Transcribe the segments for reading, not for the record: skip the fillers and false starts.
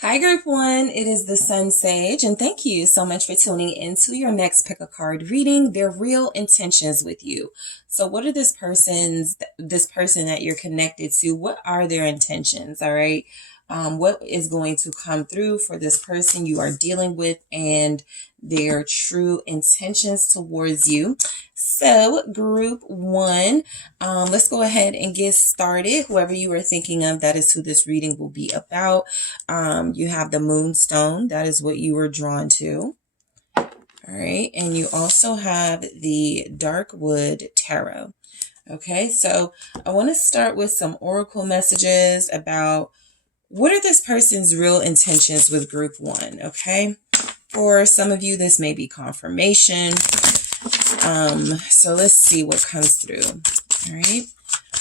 Hi, Group One. It is the SunSage, and thank you so much for tuning into your next pick a card reading. Their real intentions with you. So, what are this person that you're connected to? What are their intentions? All right. What is going to come through for this person you are dealing with and their true intentions towards you? So, Group One, let's go ahead and get started. Whoever you are thinking of, that is who this reading will be about. You have the Moonstone. That is what you were drawn to. All right. And you also have the Darkwood Tarot. Okay. So I want to start with some oracle messages about what are this person's real intentions with Group One. Okay. For some of you, this may be confirmation. So let's see what comes through. All right.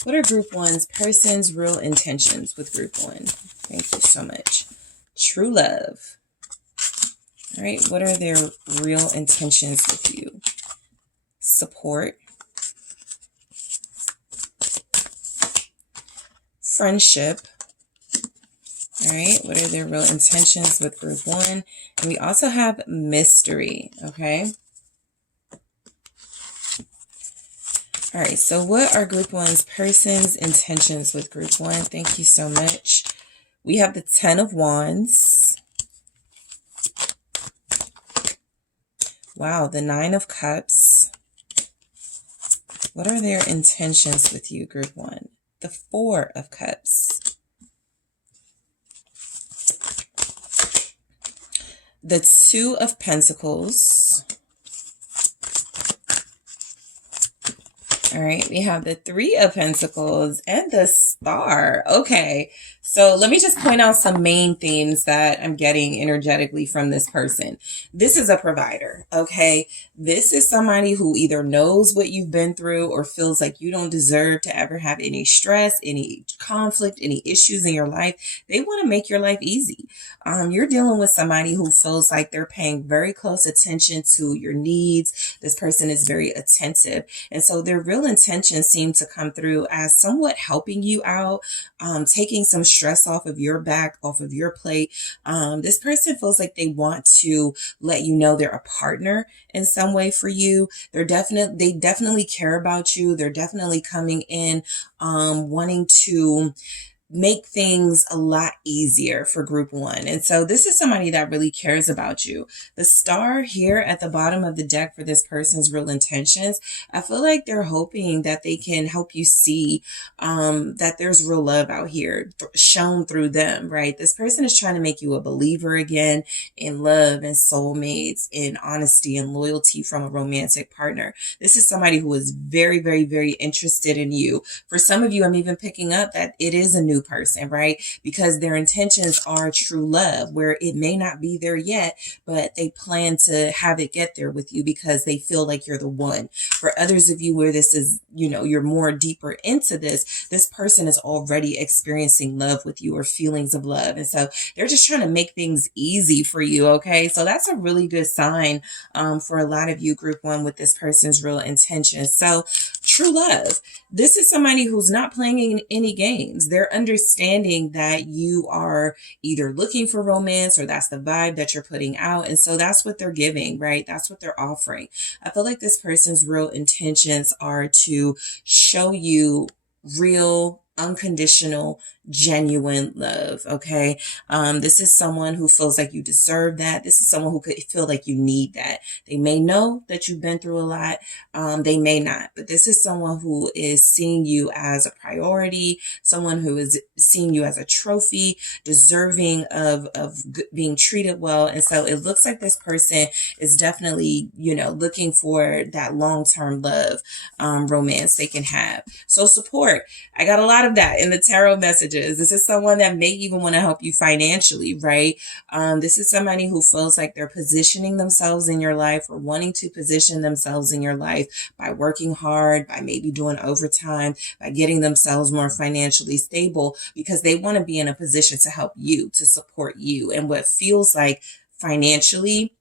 What are Group One's person's real intentions with Group One? Thank you so much. True love. All right. What are their real intentions with you? Support. Friendship. All right. What are their real intentions with Group One? And we also have mystery. Okay. All right. So what are Group One's person's intentions with Group One? Thank you so much. We have the 10 of Wands. Wow, the 9 of Cups. What are their intentions with you, Group One? The 4 of Cups. The 2 of Pentacles. All right, we have the 3 of Pentacles and the Star. Okay, so let me just point out some main themes that I'm getting energetically from this person. This is a provider, okay? This is somebody who either knows what you've been through or feels like you don't deserve to ever have any stress, any conflict, any issues in your life. They want to make your life easy. You're dealing with somebody who feels like they're paying very close attention to your needs. This person is very attentive. And so their real intentions seem to come through as somewhat helping you out, taking some stress off of your back, off of your plate. This person feels like they want to let you know they're a partner in some way for you. They definitely care about you. They're definitely coming in, wanting to make things a lot easier for Group One. And so this is somebody that really cares about you. The Star here at the bottom of the deck for this person's real intentions, I feel like they're hoping that they can help you see that there's real love out here shown through them, right? This person is trying to make you a believer again in love and soulmates, in honesty and loyalty from a romantic partner. This is somebody who is very, very, very interested in you. For some of you, I'm even picking up that it is a new person, right? Because their intentions are true love, where it may not be there yet, but they plan to have it get there with you because they feel like you're the one. For others of you where this is, you're more deeper into this person is already experiencing love with you or feelings of love. And so they're just trying to make things easy for you. Okay. So that's a really good sign for a lot of you, Group One, with this person's real intentions. So true love. This is somebody who's not playing any games. They're understanding that you are either looking for romance or that's the vibe that you're putting out. And so that's what they're giving, right? That's what they're offering. I feel like this person's real intentions are to show you real, unconditional, genuine love. Okay. This is someone who feels like you deserve that. This is someone who could feel like you need that. They may know that you've been through a lot. They may not, but this is someone who is seeing you as a priority, someone who is seeing you as a trophy, deserving of being treated well. And so it looks like this person is definitely, looking for that long-term love, romance they can have. So support. I got a lot of that in the tarot messages. This is someone that may even want to help you financially, right? This is somebody who feels like they're positioning themselves in your life or wanting to position themselves in your life by working hard, by maybe doing overtime, by getting themselves more financially stable because they want to be in a position to help you, to support you. And what feels like financially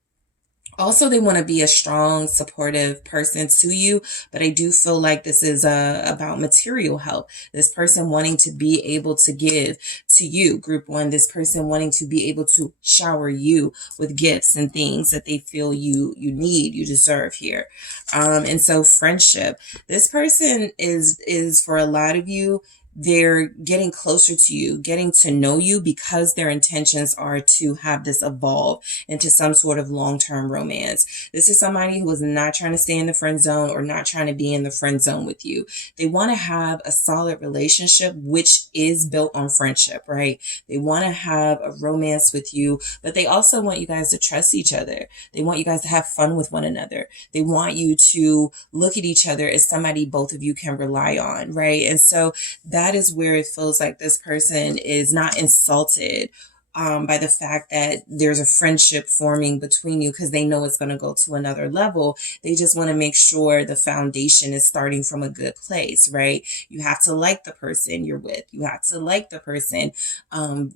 Also, they want to be a strong, supportive person to you, but I do feel like this is about material help. This person wanting to be able to give to you, group one. This person wanting to be able to shower you with gifts and things that they feel you need, you deserve here. And so friendship. This person is for a lot of you, they're getting closer to you, getting to know you because their intentions are to have this evolve into some sort of long-term romance. This is somebody who is not trying to stay in the friend zone or not trying to be in the friend zone with you. They want to have a solid relationship, which is built on friendship, right? They want to have a romance with you, but they also want you guys to trust each other. They want you guys to have fun with one another. They want you to look at each other as somebody both of you can rely on, right? And so that is where it feels like this person is not insulted by the fact that there's a friendship forming between you because they know it's going to go to another level. They just want to make sure the foundation is starting from a good place, right? You have to like the person you're with. You have to like the person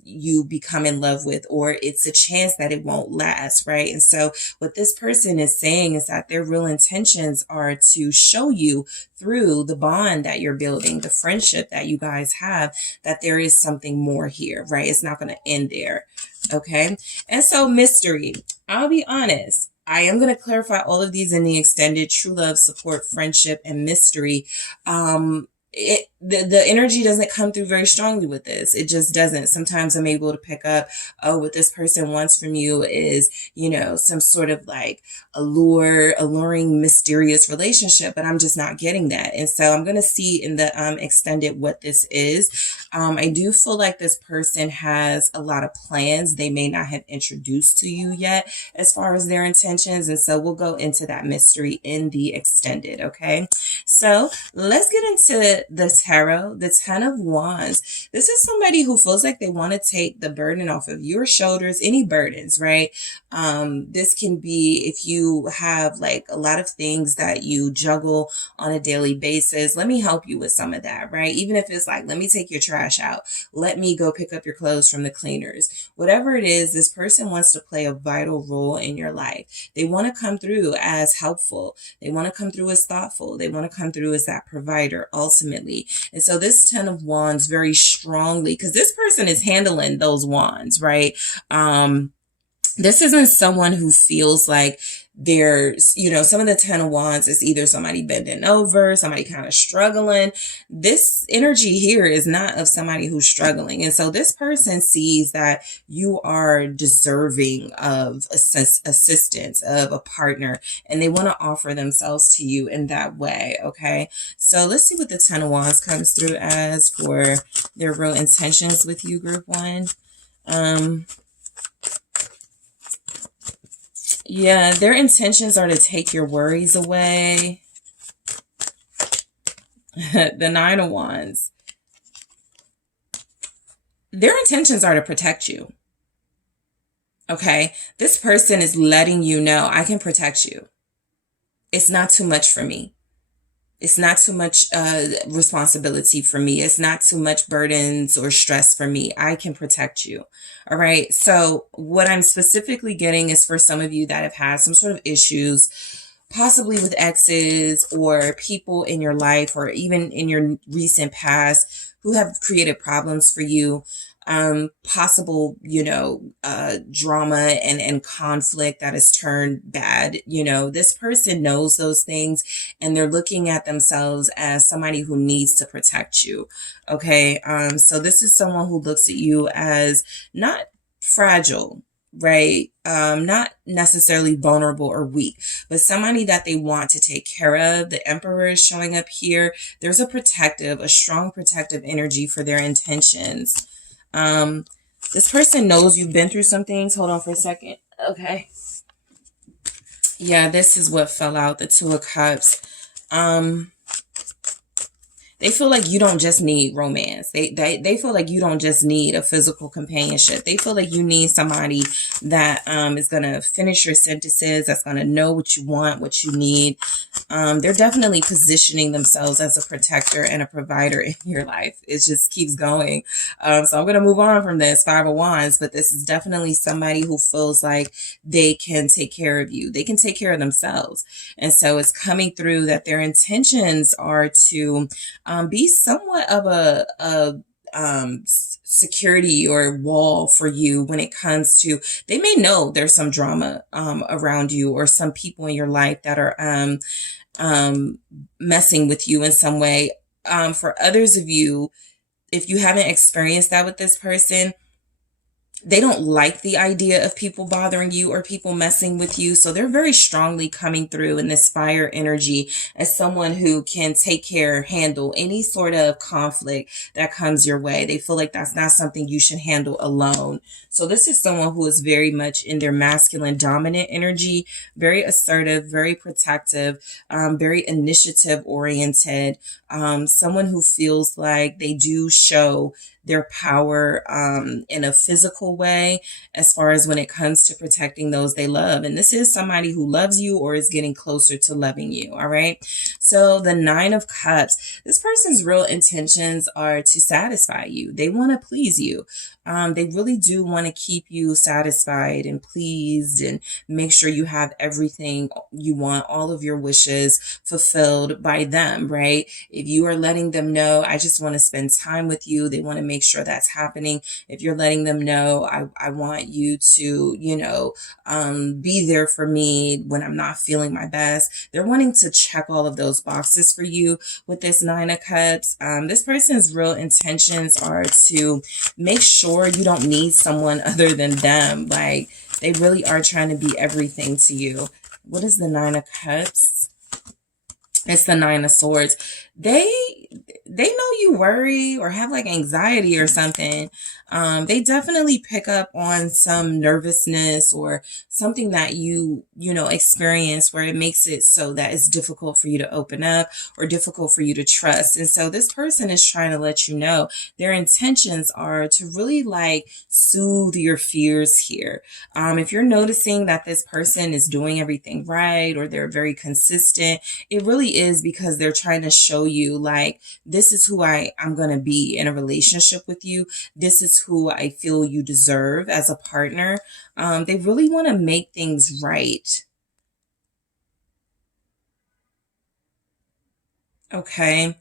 you become in love with, or it's a chance that it won't last, right? And so what this person is saying is that their real intentions are to show you through the bond that you're building, the friendship that you guys have, that there is something more here, right? It's not going to end there. Okay. And so mystery, I'll be honest. I am going to clarify all of these in the extended true love, support, friendship, and mystery. The energy doesn't come through very strongly with this. It just doesn't. Sometimes I'm able to pick up, oh, what this person wants from you is, some sort of like alluring, mysterious relationship, but I'm just not getting that. And so I'm going to see in the extended what this is. I do feel like this person has a lot of plans they may not have introduced to you yet as far as their intentions. And so we'll go into that mystery in the extended. Okay. So let's get into the tarot, the 10 of Wands. This is somebody who feels like they want to take the burden off of your shoulders, any burdens, right? This can be if you have like a lot of things that you juggle on a daily basis. Let me help you with some of that, right? Even if it's like, let me take your trash out. Let me go pick up your clothes from the cleaners. Whatever it is, this person wants to play a vital role in your life. They want to come through as helpful. They want to come through as thoughtful. They want to come through as that provider ultimately. And so this 10 of Wands very strongly, because this person is handling those wands, right? This isn't someone who feels like there's, some of the 10 of Wands is either somebody bending over, somebody kind of struggling. This energy here is not of somebody who's struggling. And so this person sees that you are deserving of assistance, of a partner, and they want to offer themselves to you in that way. Okay. So let's see what the 10 of Wands comes through as for their real intentions with you, group one. Yeah, their intentions are to take your worries away. The 9 of Wands. Their intentions are to protect you. Okay? This person is letting you know, I can protect you. It's not too much for me. It's not too much responsibility for me. It's not too much burdens or stress for me. I can protect you. All right. So what I'm specifically getting is for some of you that have had some sort of issues, possibly with exes or people in your life or even in your recent past who have created problems for you. Possible, drama and conflict that has turned bad. This person knows those things and they're looking at themselves as somebody who needs to protect you. Okay. So this is someone who looks at you as not fragile, right? Not necessarily vulnerable or weak, but somebody that they want to take care of. The Emperor is showing up here. There's a strong protective energy for their intentions. This person knows you've been through some things. Hold on for a second. Okay. Yeah, this is what fell out. The 2 of Cups. They feel like you don't just need romance. They feel like you don't just need a physical companionship. They feel like you need somebody that is going to finish your sentences, that's going to know what you want, what you need. They're definitely positioning themselves as a protector and a provider in your life. It just keeps going. So I'm going to move on from this, Five of Wands, but this is definitely somebody who feels like they can take care of you. They can take care of themselves. And so it's coming through that their intentions are to be somewhat of a security or wall for you when it comes to, they may know there's some drama around you or some people in your life that are messing with you in some way. For others of you, if you haven't experienced that with this person, they don't like the idea of people bothering you or people messing with you. So they're very strongly coming through in this fire energy as someone who can handle any sort of conflict that comes your way. They feel like that's not something you should handle alone. So this is someone who is very much in their masculine dominant energy, very assertive, very protective, very initiative oriented, someone who feels like they do show their power in a physical way as far as when it comes to protecting those they love. And this is somebody who loves you or is getting closer to loving you. All right. So the Nine of Cups, this person's real intentions are to satisfy you. They want to please you. They really do want to keep you satisfied and pleased and make sure you have everything you want, all of your wishes fulfilled by them, right? If you are letting them know, I just want to spend time with you, they want to make sure that's happening. If you're letting them know, I want you to, be there for me when I'm not feeling my best. They're wanting to check all of those boxes for you with this Nine of Cups. This person's real intentions are to make sure you don't need someone other than them. Like, they really are trying to be everything to you. What is the Nine of Cups? It's the Nine of Swords. They know you worry or have like anxiety or something. They definitely pick up on some nervousness or something that you experience where it makes it so that it's difficult for you to open up or difficult for you to trust. And so this person is trying to let you know their intentions are to really like soothe your fears here. If you're noticing that this person is doing everything right or they're very consistent, it really is because they're trying to show you like, this is who I'm going to be in a relationship with you. This is who I feel you deserve as a partner. They really want to make things right. Okay.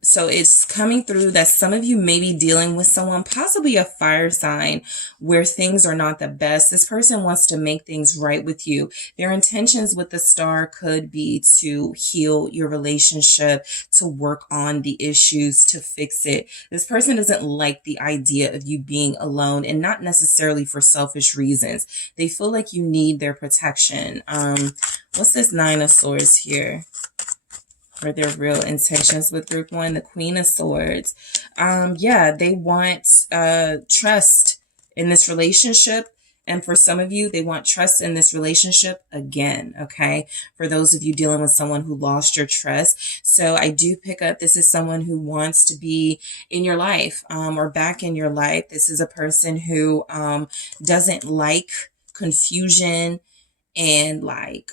So it's coming through that some of you may be dealing with someone, possibly a fire sign, where things are not the best. This person wants to make things right with you. Their intentions with the star could be to heal your relationship, to work on the issues, to fix it. This person doesn't like the idea of you being alone, and not necessarily for selfish reasons. They feel like you need their protection. What's this Nine of Swords here? For their real intentions with group one, the Queen of Swords. They want trust in this relationship. And for some of you, they want trust in this relationship again, okay? For those of you dealing with someone who lost your trust. So I do pick up, this is someone who wants to be in your life or back in your life. This is a person who doesn't like confusion and like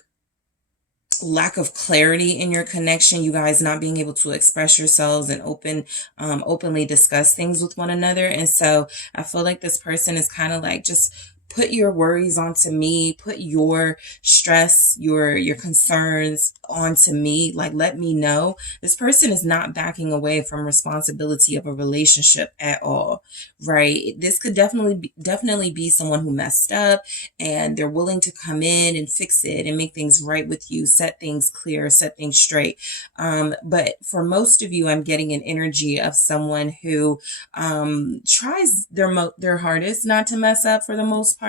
lack of clarity in your connection, you guys not being able to express yourselves and openly discuss things with one another. And so I feel like this person is kind of like, just put your worries onto me, put your stress, your concerns onto me, like let me know. This person is not backing away from responsibility of a relationship at all, right? This could definitely be someone who messed up and they're willing to come in and fix it and make things right with you, set things clear, set things straight. But for most of you, I'm getting an energy of someone who tries their hardest not to mess up for the most part.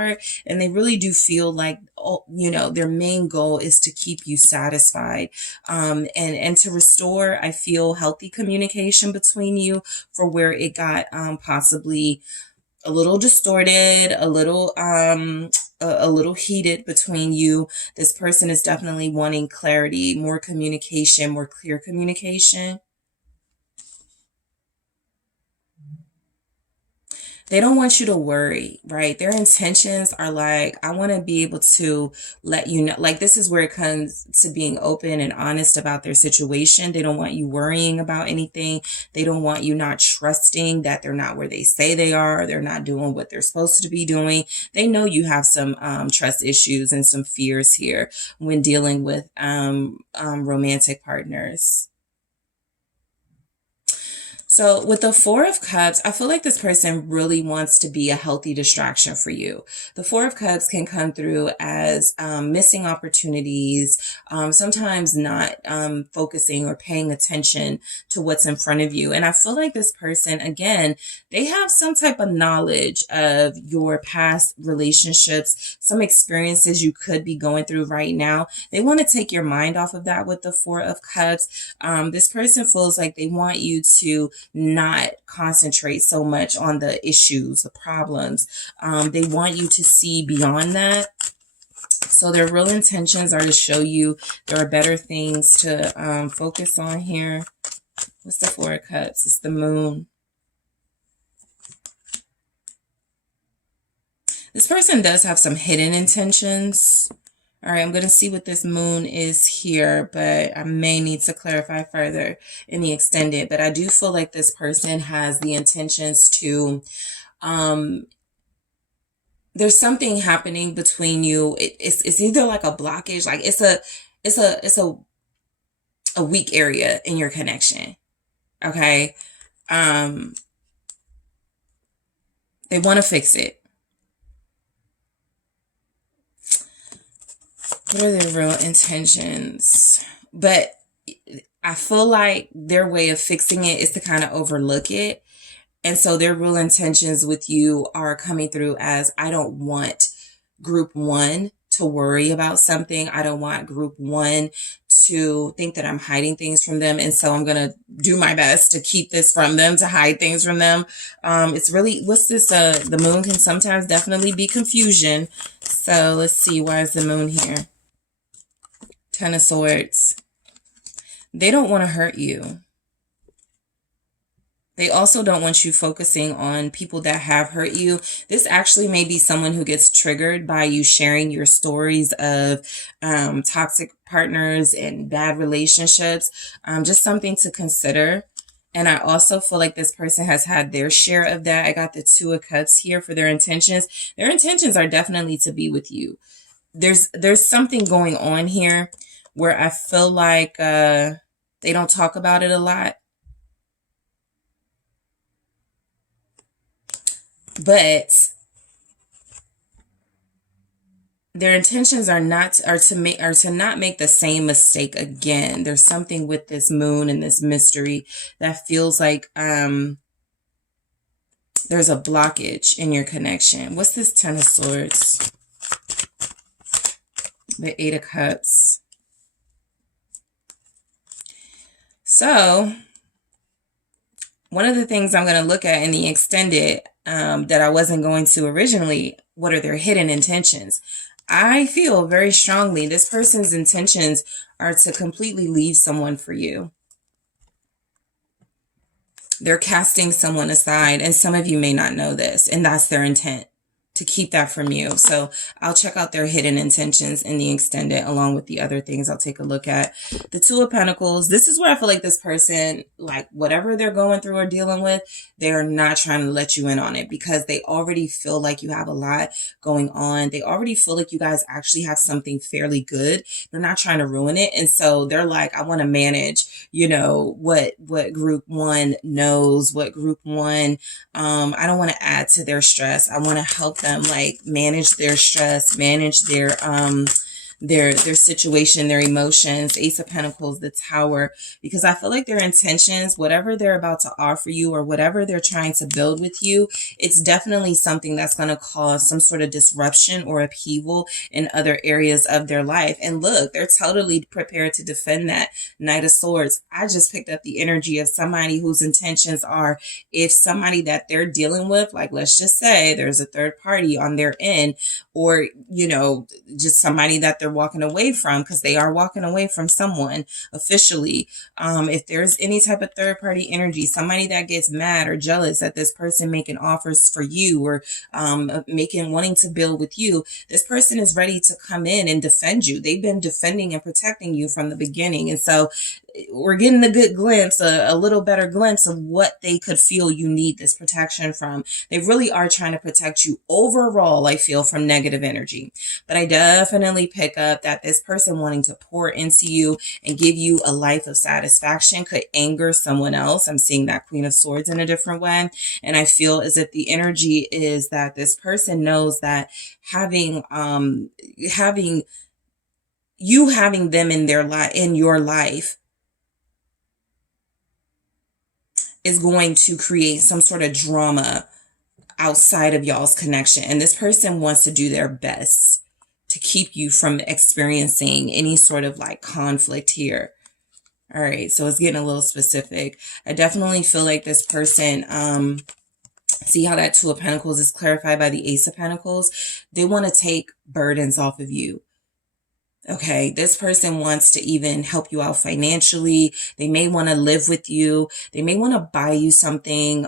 And they really do feel like, their main goal is to keep you satisfied. And to restore, I feel, healthy communication between you for where it got possibly a little distorted, a little heated between you. This person is definitely wanting clarity, more communication, more clear communication. They don't want you to worry, right? Their intentions are like, I want to be able to let you know. Like, this is where it comes to being open and honest about their situation. They don't want you worrying about anything. They don't want you not trusting that they're not where they say they are, or they're not doing what they're supposed to be doing. They know you have some trust issues and some fears here when dealing with romantic partners. So with the Four of Cups, I feel like this person really wants to be a healthy distraction for you. The Four of Cups can come through as missing opportunities, sometimes not focusing or paying attention to what's in front of you. And I feel like this person, again, they have some type of knowledge of your past relationships, some experiences you could be going through right now. They want to take your mind off of that with the Four of Cups. This person feels like they want you to not concentrate so much on the issues, the problems. They want you to see beyond that. So their real intentions are to show you there are better things to focus on here. What's the Four of Cups? It's the Moon. This person does have some hidden intentions. All right, I'm going to see what this moon is here, but I may need to clarify further in the extended. But I do feel like this person has the intentions to, there's something happening between you. It's either like a blockage, like it's a weak area in your connection. Okay. They want to fix it. What are their real intentions? But I feel like their way of fixing it is to kind of overlook it. And so their real intentions with you are coming through as, I don't want group one to worry about something. I don't want group one to think that I'm hiding things from them. And so I'm going to do my best to keep this from them, to hide things from them. It's really, what's this? The moon can sometimes definitely be confusion. So let's see, why is the moon here? Ten of Swords. They don't want to hurt you. They also don't want you focusing on people that have hurt you. This actually may be someone who gets triggered by you sharing your stories of toxic partners and bad relationships. Just something to consider. And I also feel like this person has had their share of that. I got the Two of Cups here for their intentions. Their intentions are definitely to be with you. There's something going on here where I feel like they don't talk about it a lot. But their intentions are to not make the same mistake again. There's something with this moon and this mystery that feels like there's a blockage in your connection. What's this Ten of Swords? The Eight of Cups. So one of the things I'm going to look at in the extended that I wasn't going to originally, what are their hidden intentions? I feel very strongly this person's intentions are to completely leave someone for you. They're casting someone aside, and some of you may not know this, and that's their intent, to keep that from you. So I'll check out their hidden intentions in the extended along with the other things I'll take a look at. The Two of Pentacles. This is where I feel like this person, like whatever they're going through or dealing with, they are not trying to let you in on it because they already feel like you have a lot going on. They already feel like you guys actually have something fairly good. They're not trying to ruin it. And so they're like, I want to manage, what group one knows, what group one, I don't want to add to their stress. I want to help them like manage their stress, manage their situation, their emotions. Ace of Pentacles, the Tower, because I feel like their intentions, whatever they're about to offer you or whatever they're trying to build with you, it's definitely something that's going to cause some sort of disruption or upheaval in other areas of their life. And look, they're totally prepared to defend that. Knight of Swords. I just picked up the energy of somebody whose intentions are, if somebody that they're dealing with, like let's just say there's a third party on their end, or just somebody that they're walking away from, because they are walking away from someone officially. If there's any type of third party energy, somebody that gets mad or jealous at this person making offers for you, or wanting to build with you, this person is ready to come in and defend you. They've been defending and protecting you from the beginning. And so we're getting a good glimpse, a little better glimpse of what they could feel you need this protection from. They really are trying to protect you overall, I feel, from negative energy. But I definitely pick up that this person wanting to pour into you and give you a life of satisfaction could anger someone else. I'm seeing that Queen of Swords in a different way. And I feel as if the energy is that this person knows that having them in your life is going to create some sort of drama outside of y'all's connection. And this person wants to do their best to keep you from experiencing any sort of like conflict here. All right, so it's getting a little specific. I definitely feel like this person, see how that Two of Pentacles is clarified by the Ace of Pentacles? They want to take burdens off of you. Okay, this person wants to even help you out financially. They may want to live with you. They may want to buy you something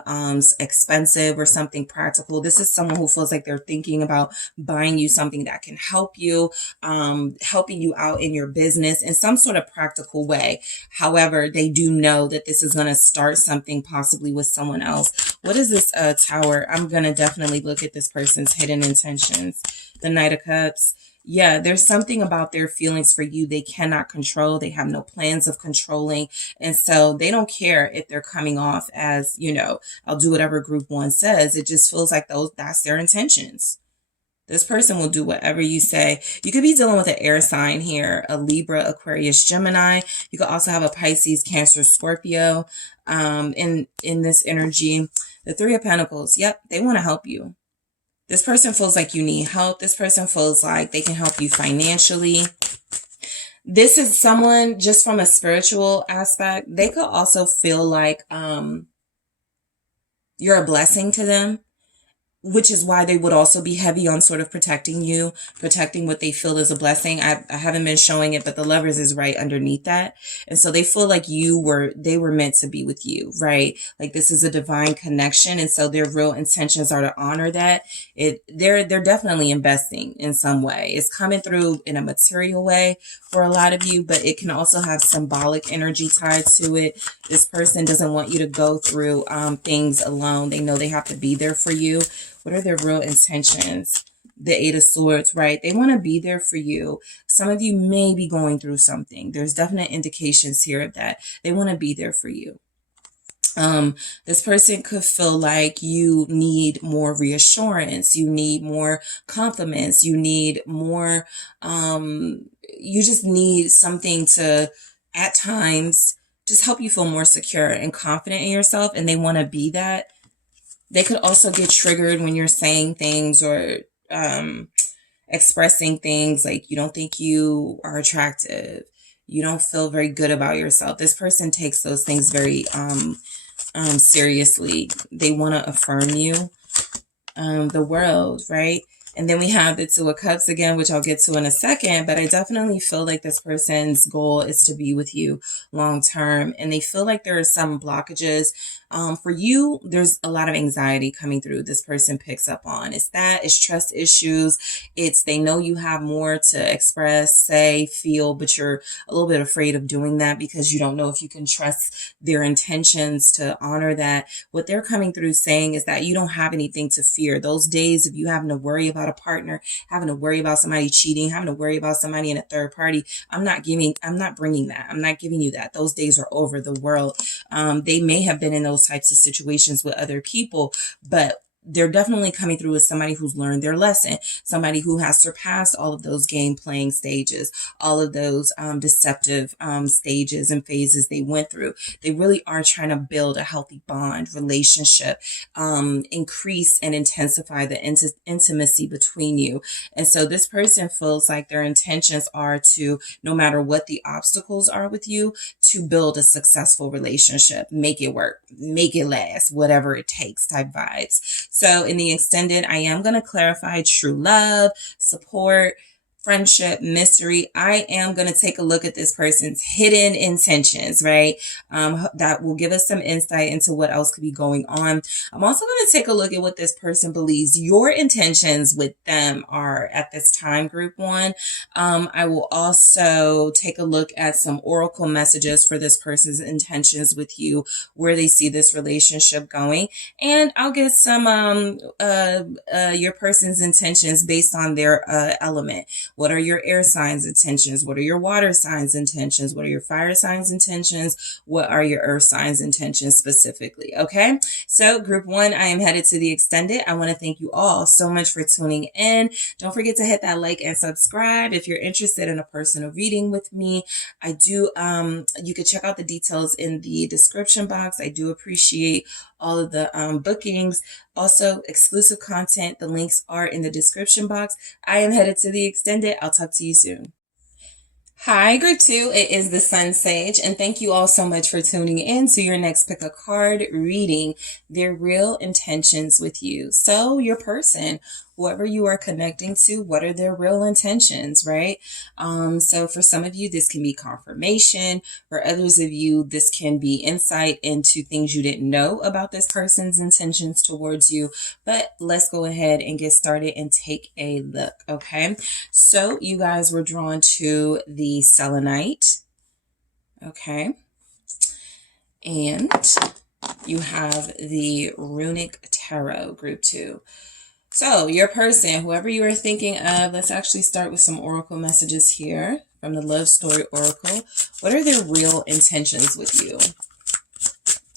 expensive or something practical. This is someone who feels like they're thinking about buying you something that can help you, helping you out in your business in some sort of practical way. However, they do know that this is going to start something possibly with someone else. What is this Tower? I'm going to definitely look at this person's hidden intentions. The Knight of Cups. Yeah, there's something about their feelings for you they cannot control. They have no plans of controlling. And so they don't care if they're coming off as, you know, I'll do whatever group one says. It just feels like that's their intentions. This person will do whatever you say. You could be dealing with an air sign here, a Libra, Aquarius, Gemini. You could also have a Pisces, Cancer, Scorpio in this energy. The Three of Pentacles. Yep, they want to help you. This person feels like you need help. This person feels like they can help you financially. This is someone, just from a spiritual aspect, they could also feel like you're a blessing to them, which is why they would also be heavy on sort of protecting you, protecting what they feel is a blessing. I haven't been showing it, but the Lovers is right underneath that. And so they feel like they were meant to be with you, right? Like this is a divine connection. And so their real intentions are to honor that. They're definitely investing in some way. It's coming through in a material way for a lot of you, but it can also have symbolic energy tied to it. This person doesn't want you to go through things alone. They know they have to be there for you. What are their real intentions? The Eight of Swords, right? They want to be there for you. Some of you may be going through something. There's definite indications here of that. They want to be there for you. This person could feel like you need more reassurance. You need more compliments. You need more, you just need something to, at times, just help you feel more secure and confident in yourself. And they want to be that. They could also get triggered when you're saying things or expressing things like you don't think you are attractive. You don't feel very good about yourself. This person takes those things very seriously. They want to affirm you. The World, right? And then we have the Two of Cups again, which I'll get to in a second. But I definitely feel like this person's goal is to be with you long term. And they feel like there are some blockages. For you, there's a lot of anxiety coming through. This person picks up on. It's trust issues. They know you have more to express, say, feel, but you're a little bit afraid of doing that because you don't know if you can trust their intentions to honor that. What they're coming through saying is that you don't have anything to fear. Those days of you having to worry about a partner, having to worry about somebody cheating, having to worry about somebody in a third party, I'm not bringing that. I'm not giving you that. Those days are over. The World. They may have been in those types of situations with other people, but they're definitely coming through as somebody who's learned their lesson, somebody who has surpassed all of those game playing stages, all of those deceptive stages and phases they went through. They really are trying to build a healthy bond, relationship, increase and intensify the intimacy between you. And so this person feels like their intentions are to, no matter what the obstacles are with you, to build a successful relationship, make it work, make it last, whatever it takes type vibes. So in the extended, I am going to clarify true love, support, friendship, mystery, I am going to take a look at this person's hidden intentions, right? That will give us some insight into what else could be going on. I'm also going to take a look at what this person believes your intentions with them are at this time, group one. I will also take a look at some oracle messages for this person's intentions with you, where they see this relationship going. And I'll get some your person's intentions based on their element. What are your air signs intentions? What are your water signs intentions? What are your fire signs intentions? What are your earth signs intentions specifically? Okay, so group one, I am headed to the extended. I want to thank you all so much for tuning in. Don't forget to hit that like and subscribe if you're interested in a personal reading with me. I do you can check out the details in the description box. I do appreciate all of the bookings. Also, exclusive content. The links are in the description box. I am headed to the extended. I'll talk to you soon. Hi, group two. It is the SunSage, and thank you all so much for tuning in to your next pick a card reading, their real intentions with you. So your person, whoever you are connecting to, what are their real intentions, right? So for some of you, this can be confirmation. For others of you, this can be insight into things you didn't know about this person's intentions towards you. But let's go ahead and get started and take a look, okay? So you guys were drawn to the selenite, okay? And you have the runic tarot, group two. So your person, whoever you are thinking of, let's actually start with some oracle messages here from the Love Story Oracle. What are their real intentions with you?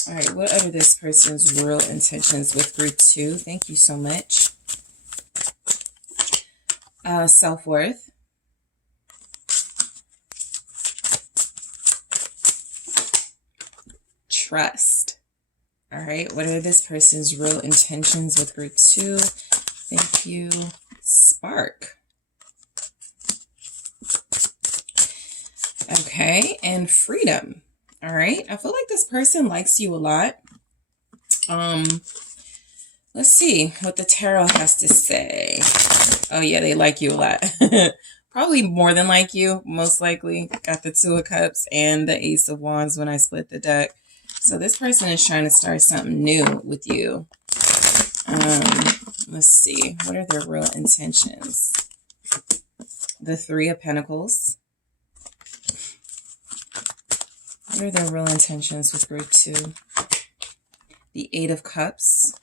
All right, what are this person's real intentions with group two? Thank you so much. Self-worth. Trust. All right, what are this person's real intentions with group two? Thank you. Spark. Okay, and freedom. All right, I feel like this person likes you a lot. Let's see what the tarot has to say. Oh yeah, they like you a lot. Probably more than like you, most likely. Got the Two of Cups and the Ace of Wands when I split the deck. So this person is trying to start something new with you. Let's see. What are their real intentions? The Three of Pentacles. What are their real intentions with group two? The Eight of Cups.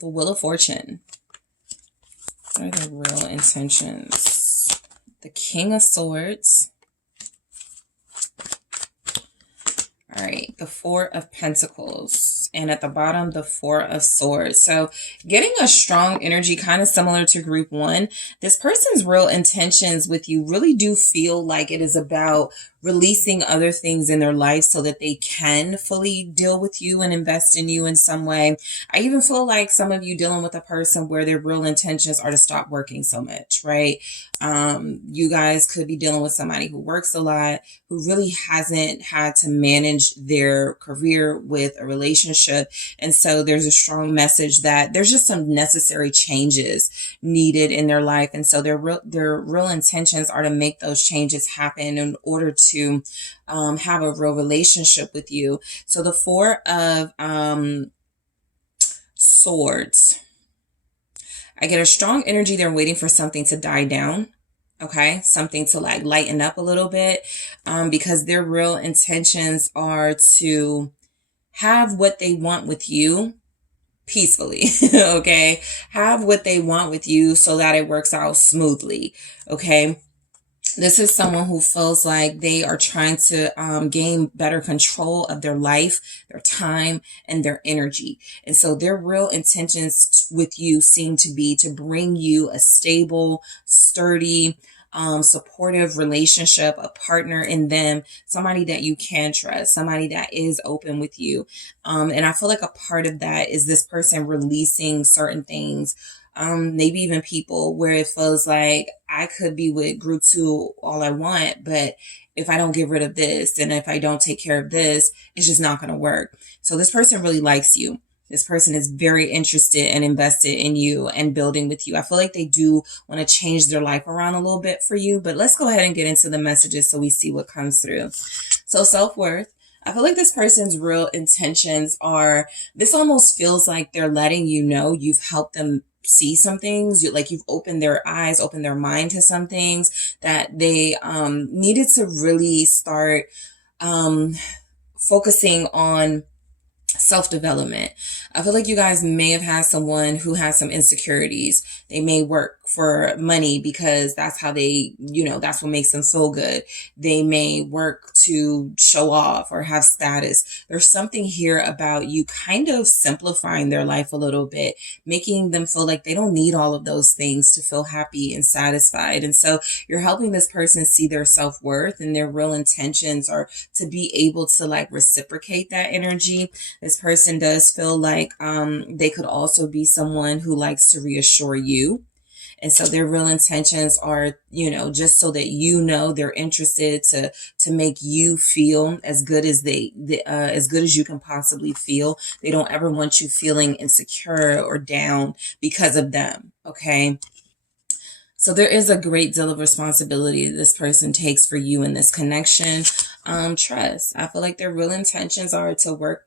The Wheel of Fortune. What are their real intentions? The King of Swords. All right, the Four of Pentacles, and at the bottom, the Four of Swords. So getting a strong energy, kind of similar to group one. This person's real intentions with you really do feel like it is about releasing other things in their life so that they can fully deal with you and invest in you in some way. I even feel like some of you dealing with a person where their real intentions are to stop working so much, right? You guys could be dealing with somebody who works a lot, who really hasn't had to manage their career with a relationship. And so there's a strong message that there's just some necessary changes needed in their life. And so their real intentions are to make those changes happen in order to have a real relationship with you. So the Four of Swords. I get a strong energy. They're waiting for something to die down. Okay. Something to like lighten up a little bit. Because their real intentions are to have what they want with you peacefully. Okay. Have what they want with you so that it works out smoothly. Okay. This is someone who feels like they are trying to gain better control of their life, their time, and their energy. And so their real intentions with you seem to be to bring you a stable, sturdy, supportive relationship, a partner in them, somebody that you can trust, somebody that is open with you. And I feel like a part of that is this person releasing certain things, maybe even people where it feels like I could be with group two all I want, but if I don't get rid of this and if I don't take care of this, it's just not going to work. So this person really likes you. This person is very interested and invested in you and building with you. I feel like they do want to change their life around a little bit for you, but let's go ahead and get into the messages so we see what comes through. So self-worth. I feel like this person's real intentions are, this almost feels like they're letting you know you've helped them see some things, like you've opened their eyes, opened their mind to some things that they needed to really start focusing on self-development. I feel like you guys may have had someone who has some insecurities. They may work for money because that's how they, that's what makes them feel good. They may work to show off or have status. There's something here about you kind of simplifying their life a little bit, making them feel like they don't need all of those things to feel happy and satisfied. And so you're helping this person see their self-worth, and their real intentions are to be able to like reciprocate that energy. This person does feel like they could also be someone who likes to reassure you. And so their real intentions are, just so that they're interested to make you feel as good as as good as you can possibly feel. They don't ever want you feeling insecure or down because of them. Okay. So there is a great deal of responsibility that this person takes for you in this connection. Trust. I feel like their real intentions are to work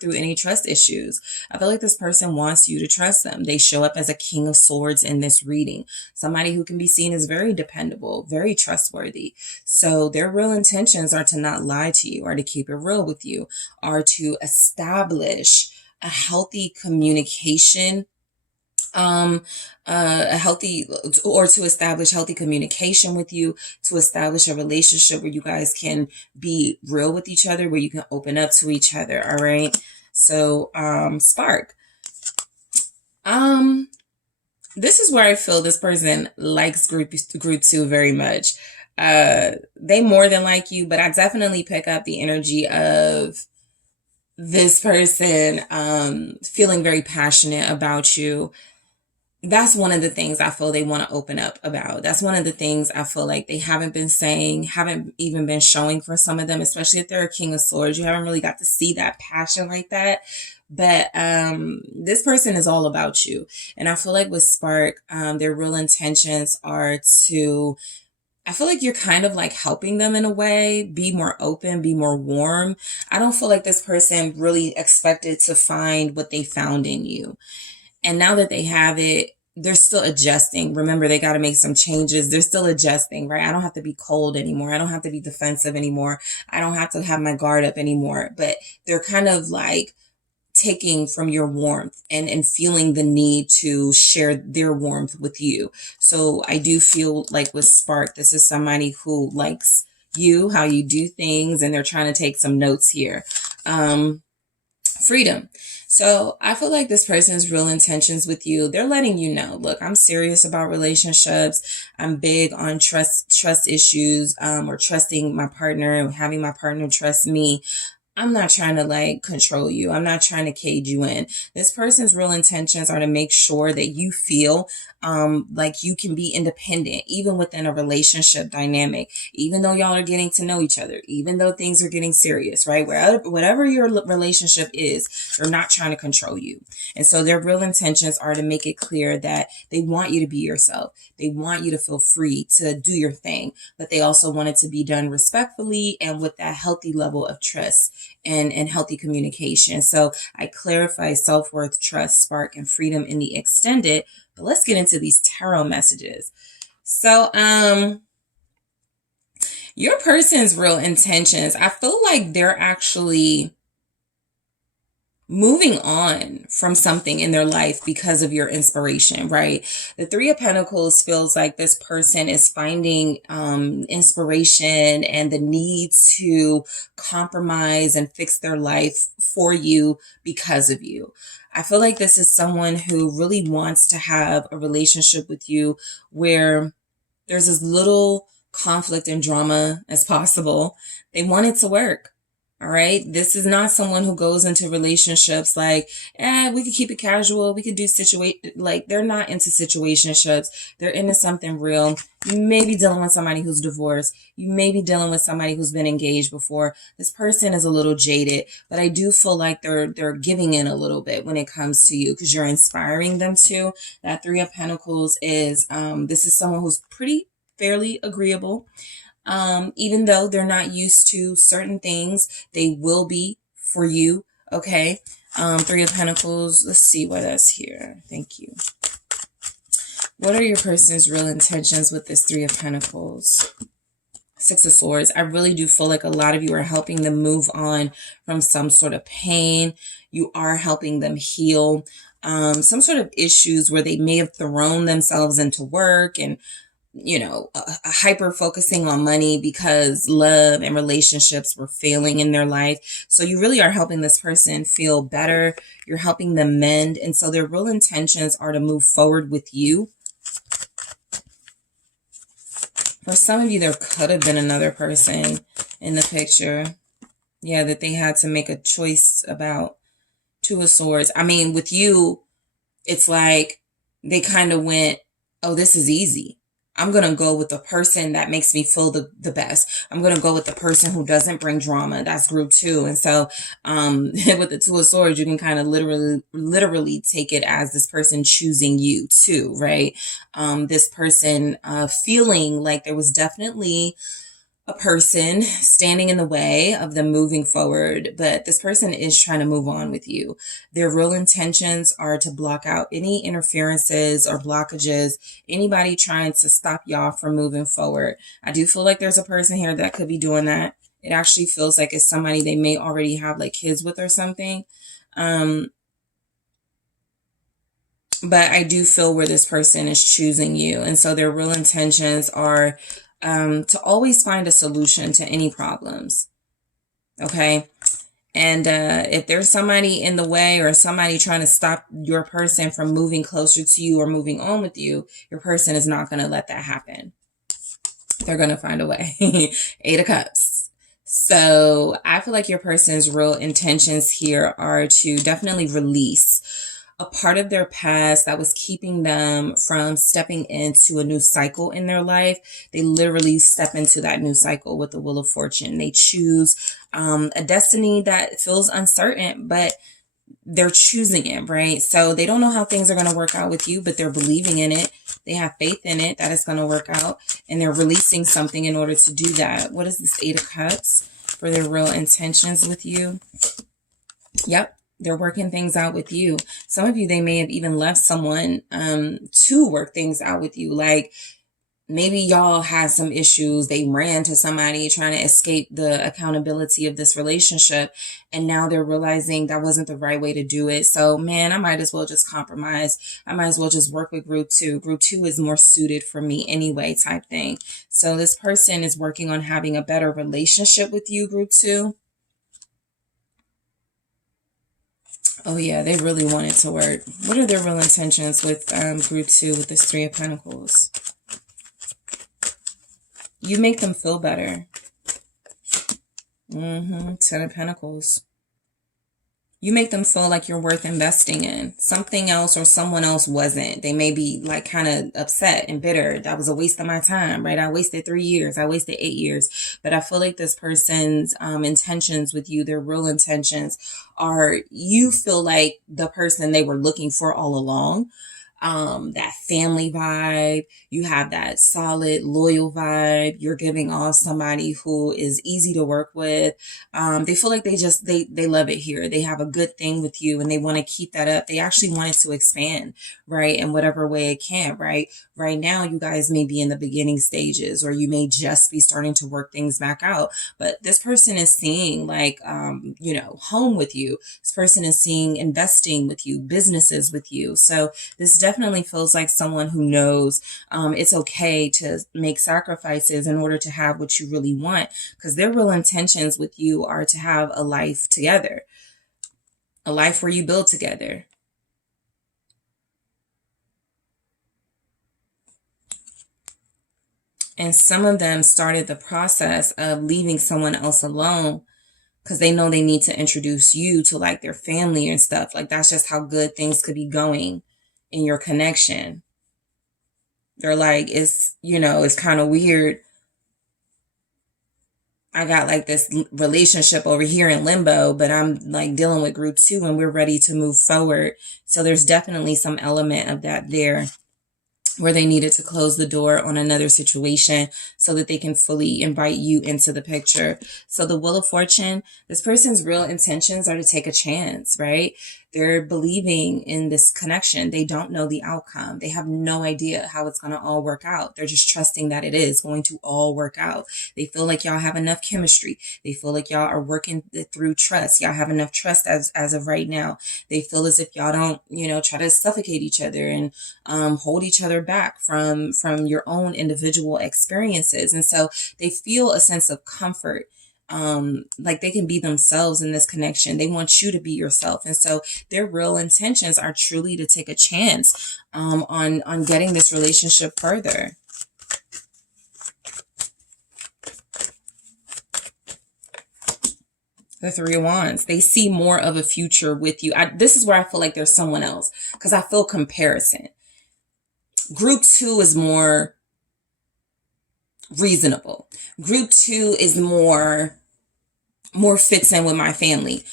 through any trust issues. I feel like this person wants you to trust them. They show up as a King of Swords in this reading. Somebody who can be seen as very dependable, very trustworthy. So their real intentions are to not lie to you, or to keep it real with you, are to establish a healthy communication, to establish healthy communication with you, to establish a relationship where you guys can be real with each other, where you can open up to each other. All right. So, spark. This is where I feel this person likes group 2 very much. They more than like you, but I definitely pick up the energy of this person, feeling very passionate about you. That's one of the things I feel they want to open up about. That's one of the things I feel like they haven't been saying, haven't even been showing for some of them, especially if they're a King of Swords. You haven't really got to see that passion like that. But this person is all about you. And I feel like with Spark, their real intentions are to, I feel like you're kind of like helping them in a way, be more open, be more warm. I don't feel like this person really expected to find what they found in you. And now that they have it, they're still adjusting. Remember, they got to make some changes. They're still adjusting, right? I don't have to be cold anymore. I don't have to be defensive anymore. I don't have to have my guard up anymore. But they're kind of like taking from your warmth and feeling the need to share their warmth with you. So I do feel like with Spark, this is somebody who likes you, how you do things, and they're trying to take some notes here. Freedom. So I feel like this person's real intentions with you, they're letting you know, look, I'm serious about relationships. I'm big on trust issues, or trusting my partner and having my partner trust me. I'm not trying to like control you. I'm not trying to cage you in. This person's real intentions are to make sure that you feel like you can be independent, even within a relationship dynamic, even though y'all are getting to know each other, even though things are getting serious, right? Whatever your relationship is, they're not trying to control you. And so their real intentions are to make it clear that they want you to be yourself. They want you to feel free to do your thing, but they also want it to be done respectfully and with that healthy level of trust and healthy communication. So I clarify self-worth, trust, spark, and freedom in the extended, but let's get into these tarot messages. So, your person's real intentions, I feel like they're actually moving on from something in their life because of your inspiration, right? The 3 of Pentacles feels like this person is finding inspiration and the need to compromise and fix their life for you because of you. I feel like this is someone who really wants to have a relationship with you where there's as little conflict and drama as possible. They want it to work. All right. This is not someone who goes into relationships like, we could keep it casual. We could do like they're not into situationships. They're into something real. You may be dealing with somebody who's divorced. You may be dealing with somebody who's been engaged before. This person is a little jaded, but I do feel like they're giving in a little bit when it comes to you because you're inspiring them to. That Three of Pentacles is, this is someone who's pretty fairly agreeable. Even though they're not used to certain things, they will be for you. Okay. Three of Pentacles. Let's see what else here. Thank you. What are your person's real intentions with this Three of Pentacles? Six of Swords. I really do feel like a lot of you are helping them move on from some sort of pain. You are helping them heal some sort of issues where they may have thrown themselves into work and hyper focusing on money because love and relationships were failing in their life. So you really are helping this person feel better. You're helping them mend. And so their real intentions are to move forward with you. For some of you, there could have been another person in the picture. Yeah, that they had to make a choice about. Two of Swords. I mean, with you, it's like they kind of went, oh, this is easy. I'm going to go with the person that makes me feel the best. I'm going to go with the person who doesn't bring drama. That's group 2. And so, with the Two of Swords, you can kind of literally take it as this person choosing you too, right? This person, feeling like there was definitely a person standing in the way of them moving forward, but this person is trying to move on with you. Their real intentions are to block out any interferences or blockages, anybody trying to stop y'all from moving forward. I do feel like there's a person here that could be doing that. It actually feels like it's somebody they may already have like kids with or something. But I do feel where this person is choosing you. And so their real intentions are to always find a solution to any problems. Okay. And if there's somebody in the way or somebody trying to stop your person from moving closer to you or moving on with you, your person is not going to let that happen. They're going to find a way. 8 of Cups. So I feel like your person's real intentions here are to definitely release a part of their past that was keeping them from stepping into a new cycle in their life. They literally step into that new cycle with the Wheel of Fortune. They choose a destiny that feels uncertain, but they're choosing it, right? So they don't know how things are going to work out with you, but they're believing in it. They have faith in it that it's going to work out, and they're releasing something in order to do that. What is this 8 of Cups for their real intentions with you? Yep. They're working things out with you. Some of you, they may have even left someone to work things out with you. Like maybe y'all had some issues. They ran to somebody trying to escape the accountability of this relationship. And now they're realizing that wasn't the right way to do it. So man, I might as well just compromise. I might as well just work with group 2. Group 2 is more suited for me anyway type thing. So this person is working on having a better relationship with you, group 2. Oh yeah, they really want it to work. What are their real intentions with group 2 with this 3 of Pentacles? You make them feel better. 10 of Pentacles. You make them feel like you're worth investing in. Something else or someone else wasn't. They may be like kind of upset and bitter. That was a waste of my time, right? I wasted 3 years. I wasted 8 years. But I feel like this person's intentions with you, their real intentions are you feel like the person they were looking for all along. That family vibe. You have that solid, loyal vibe. You're giving off somebody who is easy to work with. They feel like they love it here. They have a good thing with you and they want to keep that up. They actually want it to expand, right? In whatever way it can, right? Right now, you guys may be in the beginning stages or you may just be starting to work things back out. But this person is seeing like, home with you. This person is seeing investing with you, businesses with you. So this definitely feels like someone who knows it's okay to make sacrifices in order to have what you really want, because their real intentions with you are to have a life together, a life where you build together. And some of them started the process of leaving someone else alone because they know they need to introduce you to like their family and stuff. Like that's just how good things could be going in your connection. They're like, it's, you know, it's kind of weird. I got like this relationship over here in limbo, but I'm like dealing with group 2 and we're ready to move forward. So there's definitely some element of that there, where they needed to close the door on another situation so that they can fully invite you into the picture. So the Wheel of Fortune, this person's real intentions are to take a chance, right? They're believing in this connection. They don't know the outcome. They have no idea how it's going to all work out. They're just trusting that it is going to all work out. They feel like y'all have enough chemistry. They feel like y'all are working through trust. Y'all have enough trust as of right now. They feel as if y'all don't, you know, try to suffocate each other and hold each other back from your own individual experiences. And so they feel a sense of comfort. Like they can be themselves in this connection. They want you to be yourself. And so their real intentions are truly to take a chance on getting this relationship further. The Three of Wands. They see more of a future with you. This is where I feel like there's someone else, because I feel comparison. Group 2 is more reasonable. Group 2 is more fits in with my family.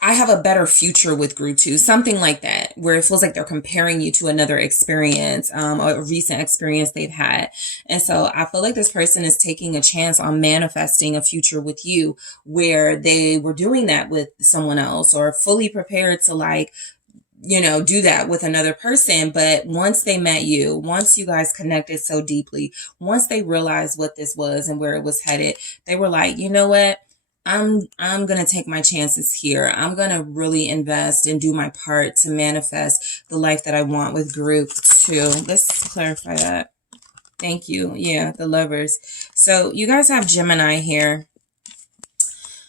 I have a better future with group 2, something like that, where it feels like they're comparing you to another experience, a recent experience they've had. And so I feel like this person is taking a chance on manifesting a future with you, where they were doing that with someone else or fully prepared to like, you know, do that with another person. But once they met you, once you guys connected so deeply, once they realized what this was and where it was headed, they were like, you know what? I'm going to take my chances here. I'm going to really invest and do my part to manifest the life that I want with group 2. Let's clarify that. Thank you. Yeah, the Lovers. So you guys have Gemini here.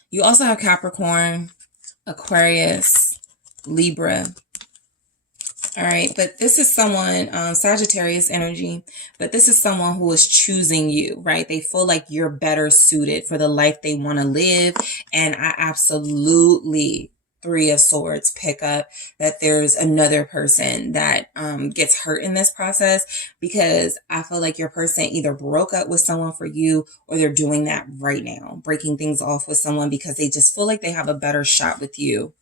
You also have Capricorn, Aquarius, Libra. All right, but this is someone, Sagittarius energy, but this is someone who is choosing you, right? They feel like you're better suited for the life they want to live. And I absolutely, Three of Swords, pick up that there's another person that gets hurt in this process, because I feel like your person either broke up with someone for you, or they're doing that right now, breaking things off with someone because they just feel like they have a better shot with you.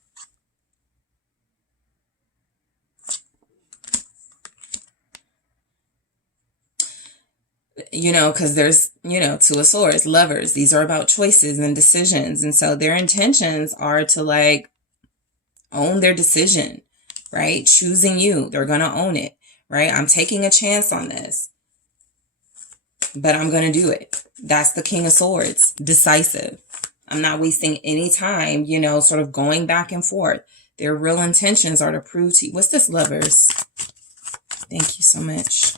You know, because there's, you know, Two of Swords, Lovers. These are about choices and decisions. And so their intentions are to like own their decision, right? Choosing you. They're going to own it, right? I'm taking a chance on this, but I'm going to do it. That's the King of Swords. Decisive. I'm not wasting any time, you know, sort of going back and forth. Their real intentions are to prove to you. What's this, Lovers? Thank you so much.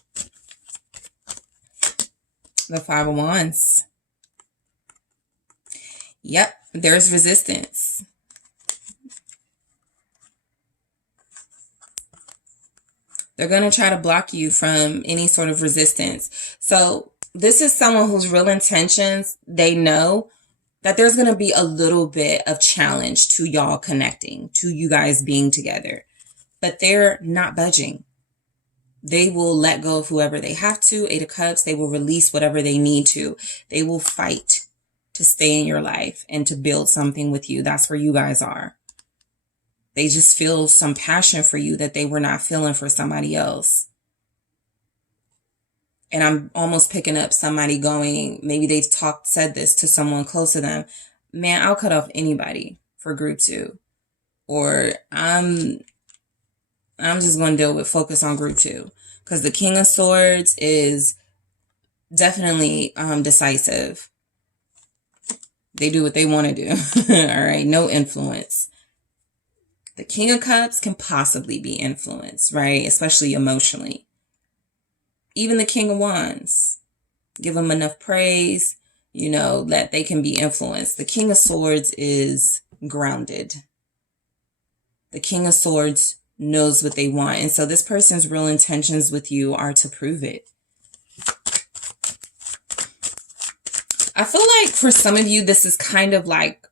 The Five of Wands. Yep, there's resistance. They're going to try to block you from any sort of resistance. So this is someone whose real intentions, they know that there's going to be a little bit of challenge to y'all connecting, to you guys being together. But they're not budging. They will let go of whoever they have to. 8 of Cups, they will release whatever they need to. They will fight to stay in your life and to build something with you. That's where you guys are. They just feel some passion for you that they were not feeling for somebody else. And I'm almost picking up somebody going, maybe they've said this to someone close to them. Man, I'll cut off anybody for group 2. Or I'm just going to focus on group 2, because the King of Swords is definitely decisive. They do what they want to do. All right. No influence. The King of Cups can possibly be influenced, right? Especially emotionally. Even the King of Wands, give them enough praise, you know, that they can be influenced. The King of Swords is grounded. The King of Swords knows what they want. And so this person's real intentions with you are to prove it. I feel like for some of you, this is kind of like,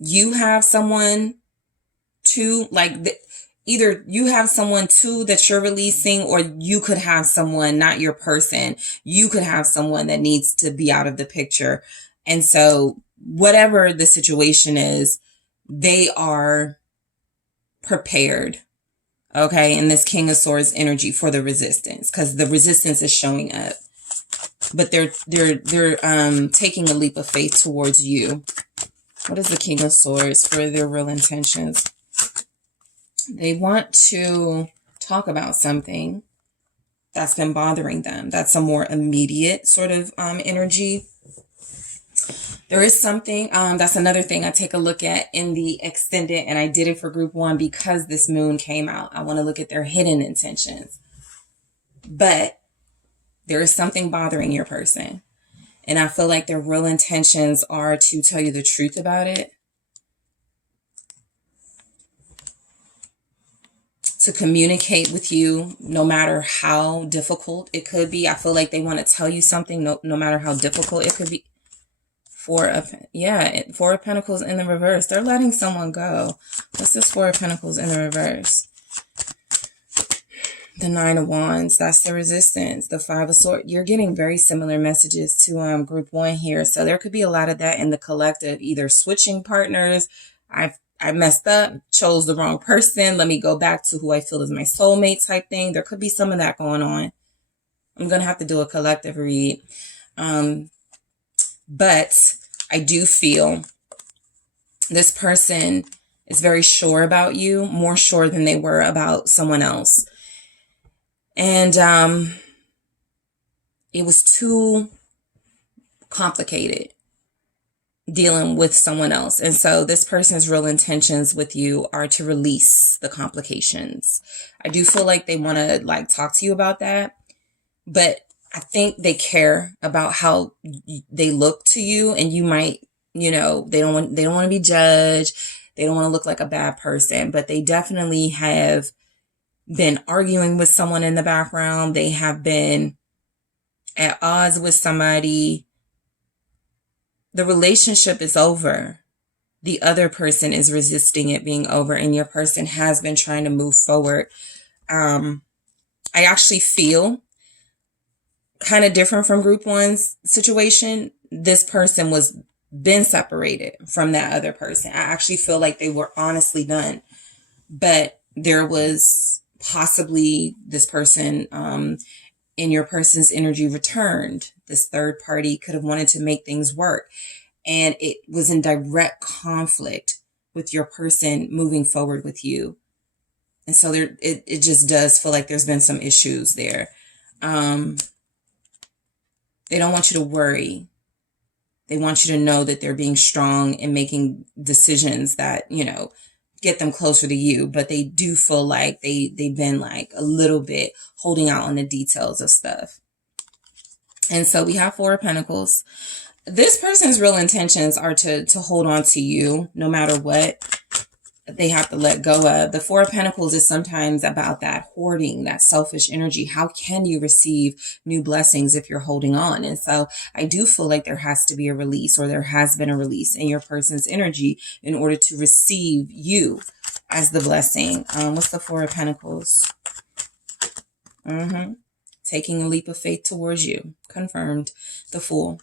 you have someone to like, either you have someone too that you're releasing, or you could have someone, not your person. You could have someone that needs to be out of the picture. And so whatever the situation is, they are prepared. Okay. And this King of Swords energy for the resistance, because the resistance is showing up, but they're taking a leap of faith towards you. What is the King of Swords for their real intentions? They want to talk about something that's been bothering them. That's a more immediate sort of energy. There is something, that's another thing I take a look at in the extended, and I did it for group 1 because this moon came out. I want to look at their hidden intentions. But there is something bothering your person. And I feel like their real intentions are to tell you the truth about it. To communicate with you no matter how difficult it could be. I feel like they want to tell you something no matter how difficult it could be. Four of Pentacles in the reverse. They're letting someone go. What's this Four of Pentacles in the reverse? The Nine of Wands. That's the resistance. The Five of Swords. You're getting very similar messages to group 1 here. So there could be a lot of that in the collective. Either switching partners. I messed up, chose the wrong person. Let me go back to who I feel is my soulmate type thing. There could be some of that going on. I'm going to have to do a collective read. But I do feel this person is very sure about you, more sure than they were about someone else. And it was too complicated dealing with someone else. And so this person's real intentions with you are to release the complications. I do feel like they want to like talk to you about that, but I think they care about how they look to you, and you might, they don't want to be judged. They don't want to look like a bad person, but they definitely have been arguing with someone in the background. They have been at odds with somebody. The relationship is over. The other person is resisting it being over, and your person has been trying to move forward. I actually feel kind of different from group 1's situation. This person was been separated from that other person. I actually feel like they were honestly done, but there was possibly this person in your person's energy returned. This third party could have wanted to make things work, and it was in direct conflict with your person moving forward with you. And so it just does feel like there's been some issues there. They don't want you to worry. They want you to know that they're being strong and making decisions that, get them closer to you. But they do feel like they've been like a little bit holding out on the details of stuff. And so we have Four of Pentacles. This person's real intentions are to hold on to you no matter what they have to let go of. The Four of Pentacles is sometimes about that hoarding, that selfish energy. How can you receive new blessings if you're holding on? And so I do feel like there has to be a release, or there has been a release in your person's energy in order to receive you as the blessing. What's the Four of Pentacles? Taking a leap of faith towards you. Confirmed. The Fool.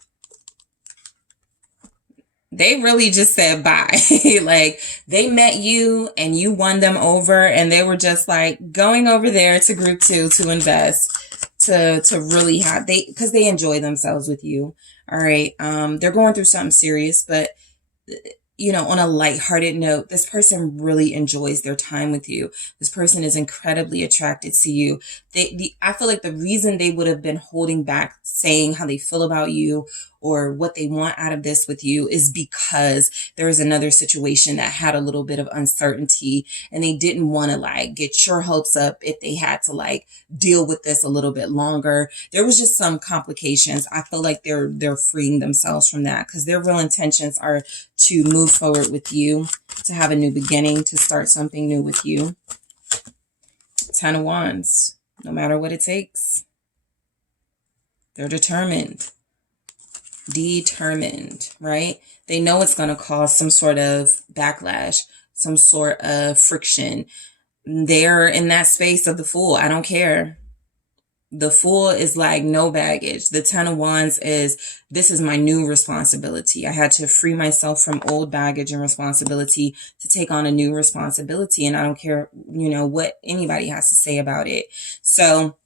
They really just said bye. Like, they met you and you won them over, and they were just like going over there to group 2 to invest, to really have, because they enjoy themselves with you. All right. They're going through something serious, but on a lighthearted note, this person really enjoys their time with you. This person is incredibly attracted to you. I feel like the reason they would have been holding back saying how they feel about you or what they want out of this with you is because there is another situation that had a little bit of uncertainty, and they didn't want to like get your hopes up if they had to like deal with this a little bit longer. There was just some complications. I feel like they're freeing themselves from that, because their real intentions are to move forward with you, to have a new beginning, to start something new with you. Ten of Wands. No matter what it takes. They're determined. Determined, right? They know it's going to cause some sort of backlash, some sort of friction. They're in that space of the Fool. I don't care. The Fool is like no baggage. The Ten of Wands is, this is my new responsibility. I had to free myself from old baggage and responsibility to take on a new responsibility. And I don't care, what anybody has to say about it. So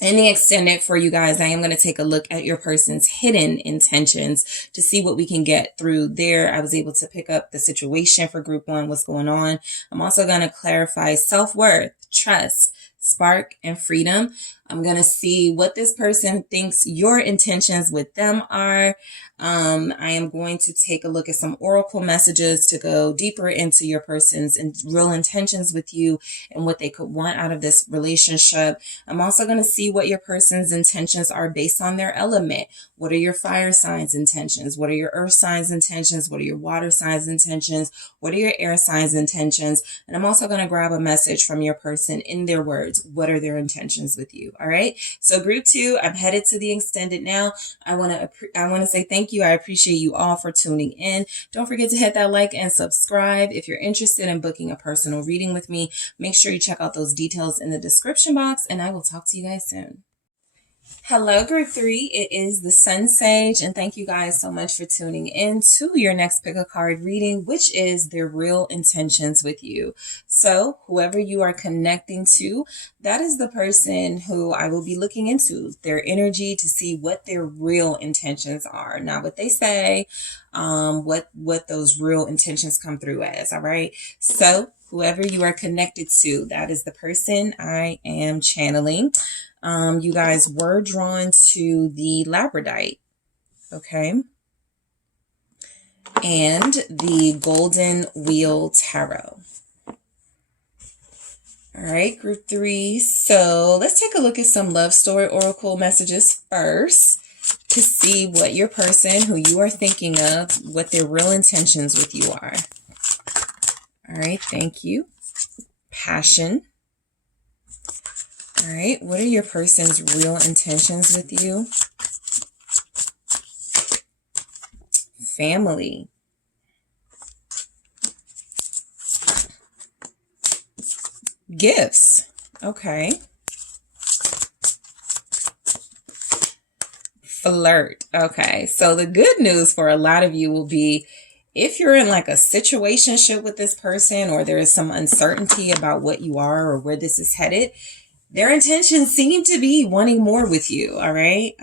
in the extended for you guys, I am going to take a look at your person's hidden intentions to see what we can get through there. I was able to pick up the situation for group 1, what's going on. I'm also going to clarify self-worth, trust, spark, and freedom. I'm going to see what this person thinks your intentions with them are. I am going to take a look at some oracle messages to go deeper into your person's real intentions with you and what they could want out of this relationship. I'm also going to see what your person's intentions are based on their element. What are your fire signs' intentions? What are your earth signs' intentions? What are your water signs' intentions? What are your air signs' intentions? And I'm also going to grab a message from your person in their words. What are their intentions with you? All right. So group 2, I'm headed to the extended now. I want to say thank you. I appreciate you all for tuning in. Don't forget to hit that like and subscribe. If you're interested in booking a personal reading with me, make sure you check out those details in the description box, and I will talk to you guys soon. Hello, group 3. It is the SunSage, and thank you guys so much for tuning in to your next pick a card reading, which is their real intentions with you. So whoever you are connecting to, that is the person who I will be looking into their energy to see what their real intentions are. Not what they say, what those real intentions come through as. All right. So whoever you are connected to, that is the person I am channeling. You guys were drawn to the Labradorite, okay, and the Golden Wheel Tarot. All right, group 3. So let's take a look at some love story oracle messages first to see what your person who you are thinking of, what their real intentions with you are. All right, thank you. Passion. All right, what are your person's real intentions with you? Family. Gifts. Okay. Flirt. Okay, so the good news for a lot of you will be if you're in like a situationship with this person, or there is some uncertainty about what you are or where this is headed, their intentions seem to be wanting more with you. All right.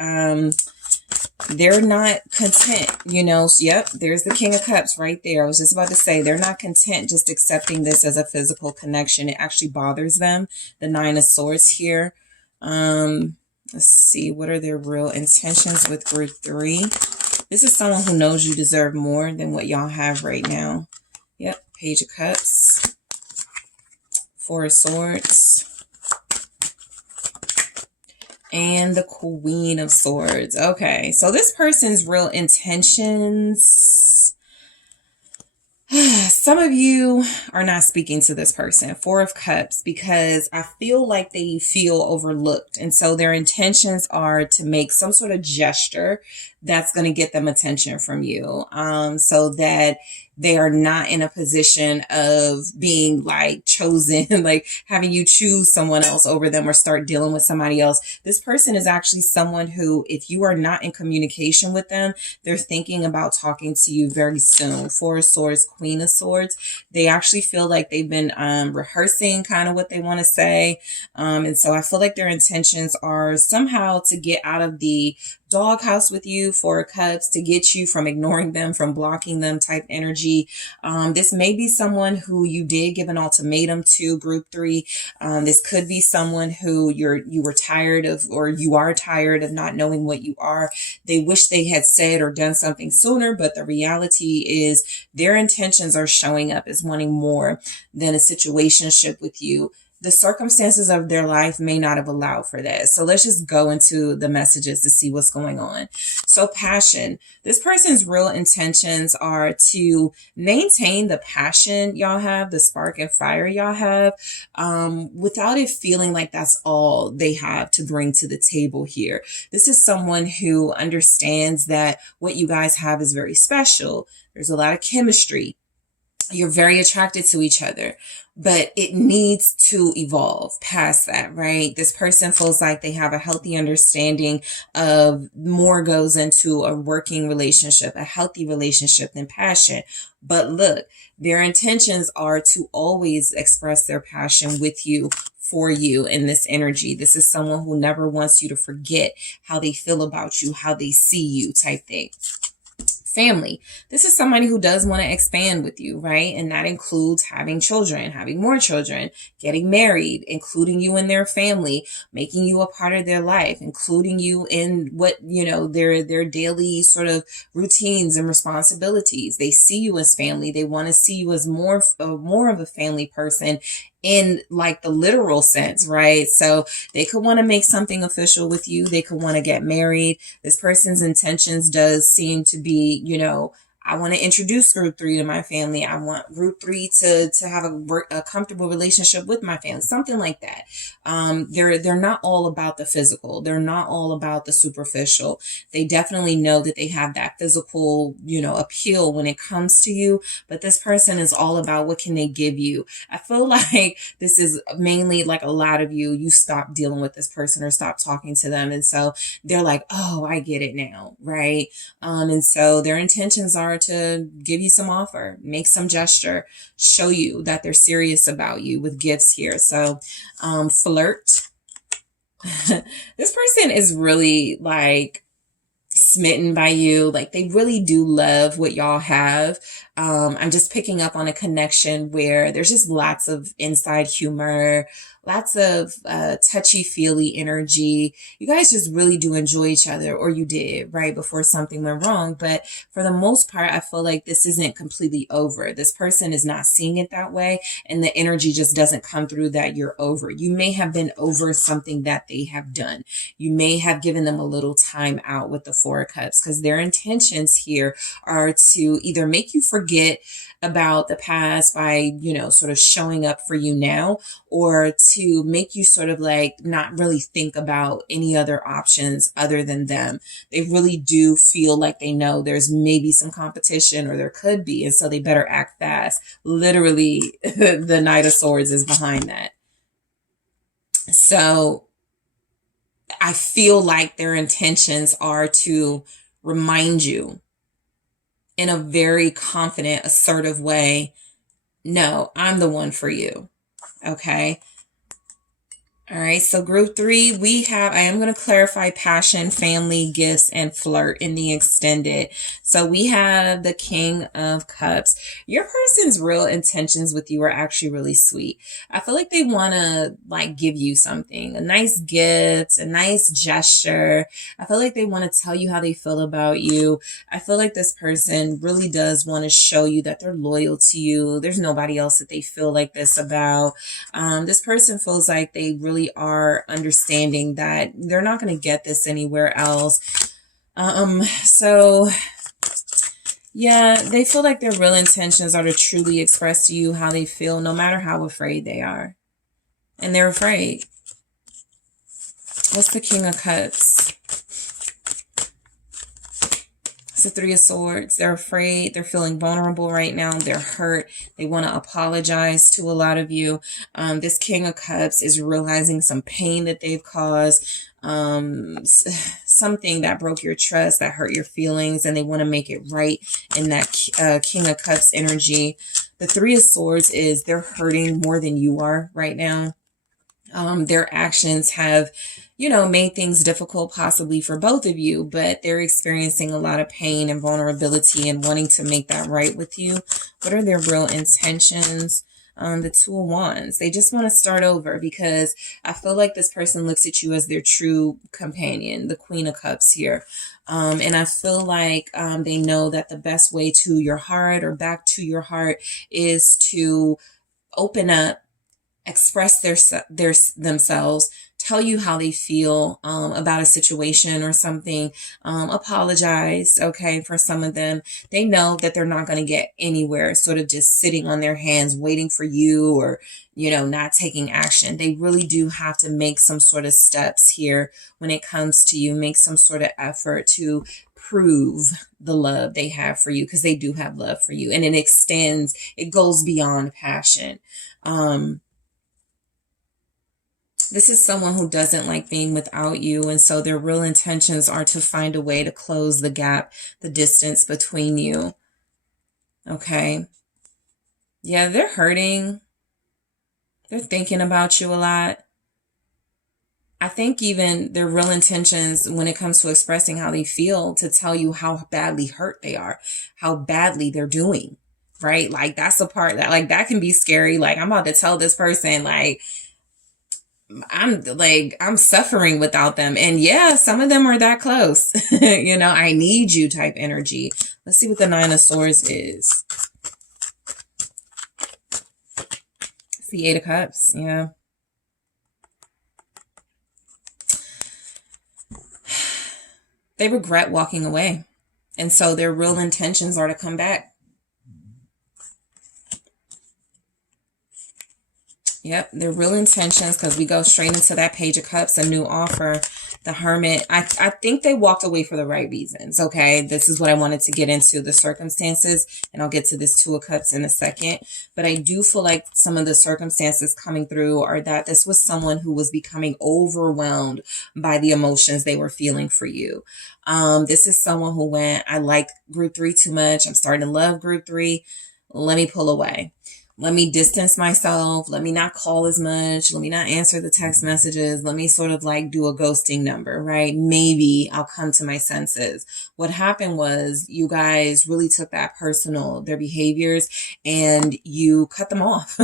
They're not content, Yep. There's the King of Cups right there. I was just about to say they're not content just accepting this as a physical connection. It actually bothers them. The Nine of Swords here. Let's see. What are their real intentions with group 3? This is someone who knows you deserve more than what y'all have right now. Yep. Page of Cups. Four of Swords. And the Queen of Swords. Okay, so this person's real intentions. Some of you are not speaking to this person. Four of Cups, because I feel like they feel overlooked. And so their intentions are to make some sort of gesture that's going to get them attention from you. So that they are not in a position of being like chosen, like having you choose someone else over them or start dealing with somebody else. This person is actually someone who, if you are not in communication with them, they're thinking about talking to you very soon. Four of Swords, Queen of Swords. They actually feel like they've been rehearsing kind of what they want to say. And so I feel like their intentions are somehow to get out of the doghouse with you. Four of Cups, to get you from ignoring them, from blocking them type energy. This may be someone who you did give an ultimatum to, group 3. This could be someone who you were tired of, or you are tired of not knowing what you are. They wish they had said or done something sooner, but the reality is their intentions are showing up as wanting more than a situationship with you. the circumstances of their life may not have allowed for that. So let's just go into the messages to see what's going on. So passion. This person's real intentions are to maintain the passion y'all have, the spark and fire y'all have, without it feeling like that's all they have to bring to the table here. This is someone who understands that what you guys have is very special. There's a lot of chemistry. You're very attracted to each other, but it needs to evolve past that, right? This person feels like they have a healthy understanding of more goes into a working relationship, a healthy relationship than passion. But look, their intentions are to always express their passion with you, for you in this energy. This is someone who never wants you to forget how they feel about you, how they see you type thing. Family. This is somebody who does want to expand with you, right? And that includes having children, having more children, getting married, including you in their family, making you a part of their life, including you in what, their daily sort of routines and responsibilities. They see you as family. They want to see you as more of a family person in like the literal sense, right? So they could want to make something official with you. They could want to get married. This person's intentions does seem to be, I want to introduce group 3 to my family. I want group 3 to have a comfortable relationship with my family, something like that. They're not all about the physical. They're not all about the superficial. They definitely know that they have that physical, appeal when it comes to you, but this person is all about what can they give you. I feel like this is mainly like a lot of you stop dealing with this person or stop talking to them. And so they're like, oh, I get it now. Right. And so their intentions are to give you some offer, make some gesture, show you that they're serious about you with gifts here. So, flirt. This person is really like smitten by you. Like they really do love what y'all have. I'm just picking up on a connection where there's just lots of inside humor, lots of touchy-feely energy. You guys just really do enjoy each other, or you did, right, before something went wrong. But for the most part, I feel like this isn't completely over. This person is not seeing it that way, and the energy just doesn't come through that you're over. You may have been over something that they have done. You may have given them a little time out with the Four of Cups, because their intentions here are to either make you forget about the past by, sort of showing up for you now, or to make you sort of like not really think about any other options other than them. They really do feel like they know there's maybe some competition, or there could be, and so they better act fast. Literally, the Knight of Swords is behind that. So I feel like their intentions are to remind you in a very confident, assertive way, no, I'm the one for you. Okay. All right. So group 3, I am going to clarify passion, family, gifts, and flirt in the extended. So we have the King of Cups. Your person's real intentions with you are actually really sweet. I feel like they want to like give you something, a nice gift, a nice gesture. I feel like they want to tell you how they feel about you. I feel like this person really does want to show you that they're loyal to you. There's nobody else that they feel like this about. This person feels like they really are understanding that they're not going to get this anywhere else. So yeah, they feel like their real intentions are to truly express to you how they feel, no matter how afraid they are. And they're afraid. What's the King of Cups? It's the Three of Swords. They're afraid. They're feeling vulnerable right now. They're hurt. They want to apologize to a lot of you. This King of Cups is realizing some pain that they've caused. Something that broke your trust, that hurt your feelings, and they want to make it right in that King of Cups energy. The Three of Swords is they're hurting more than you are right now. Their actions have, made things difficult possibly for both of you, but they're experiencing a lot of pain and vulnerability and wanting to make that right with you. What are their real intentions? The Two of Wands. They just want to start over, because I feel like this person looks at you as their true companion, the Queen of Cups here. And I feel like they know that the best way to your heart, or back to your heart, is to open up express themselves, tell you how they feel about a situation or something, apologize, okay, for some of them. They know that they're not going to get anywhere sort of just sitting on their hands waiting for you, or, you know, not taking action. They really do have to make some sort of steps here when it comes to you, make some sort of effort to prove the love they have for you, because they do have love for you, and it extends, it goes beyond passion. This is someone who doesn't like being without you, and so their real intentions are to find a way to close the gap, the distance between you. Okay. Yeah, they're hurting. They're thinking about you a lot. I think even their real intentions when it comes to expressing how they feel, to tell you how badly hurt they are, how badly they're doing, right? Like, that's the part that, like, that can be scary. Like, I'm about to tell this person, like, I'm suffering without them. And yeah, some of them are that close. You know, I need you type energy. Let's see what the Nine of Swords is. It's the Eight of Cups. Yeah. They regret walking away. And so their real intentions are to come back. Yep, their real intentions, because we go straight into that Page of Cups, a new offer, the Hermit. I think they walked away for the right reasons, okay? This is what I wanted to get into, the circumstances, and I'll get to this Two of Cups in a second. But I do feel like some of the circumstances coming through are that this was someone who was becoming overwhelmed by the emotions they were feeling for you. This is someone who went, I like group 3 too much. I'm starting to love group 3. Let me pull away. Let me distance myself. Let me not call as much. Let me not answer the text messages. Let me sort of like do a ghosting number, right? Maybe I'll come to my senses. What happened was you guys really took that personal, their behaviors, and you cut them off,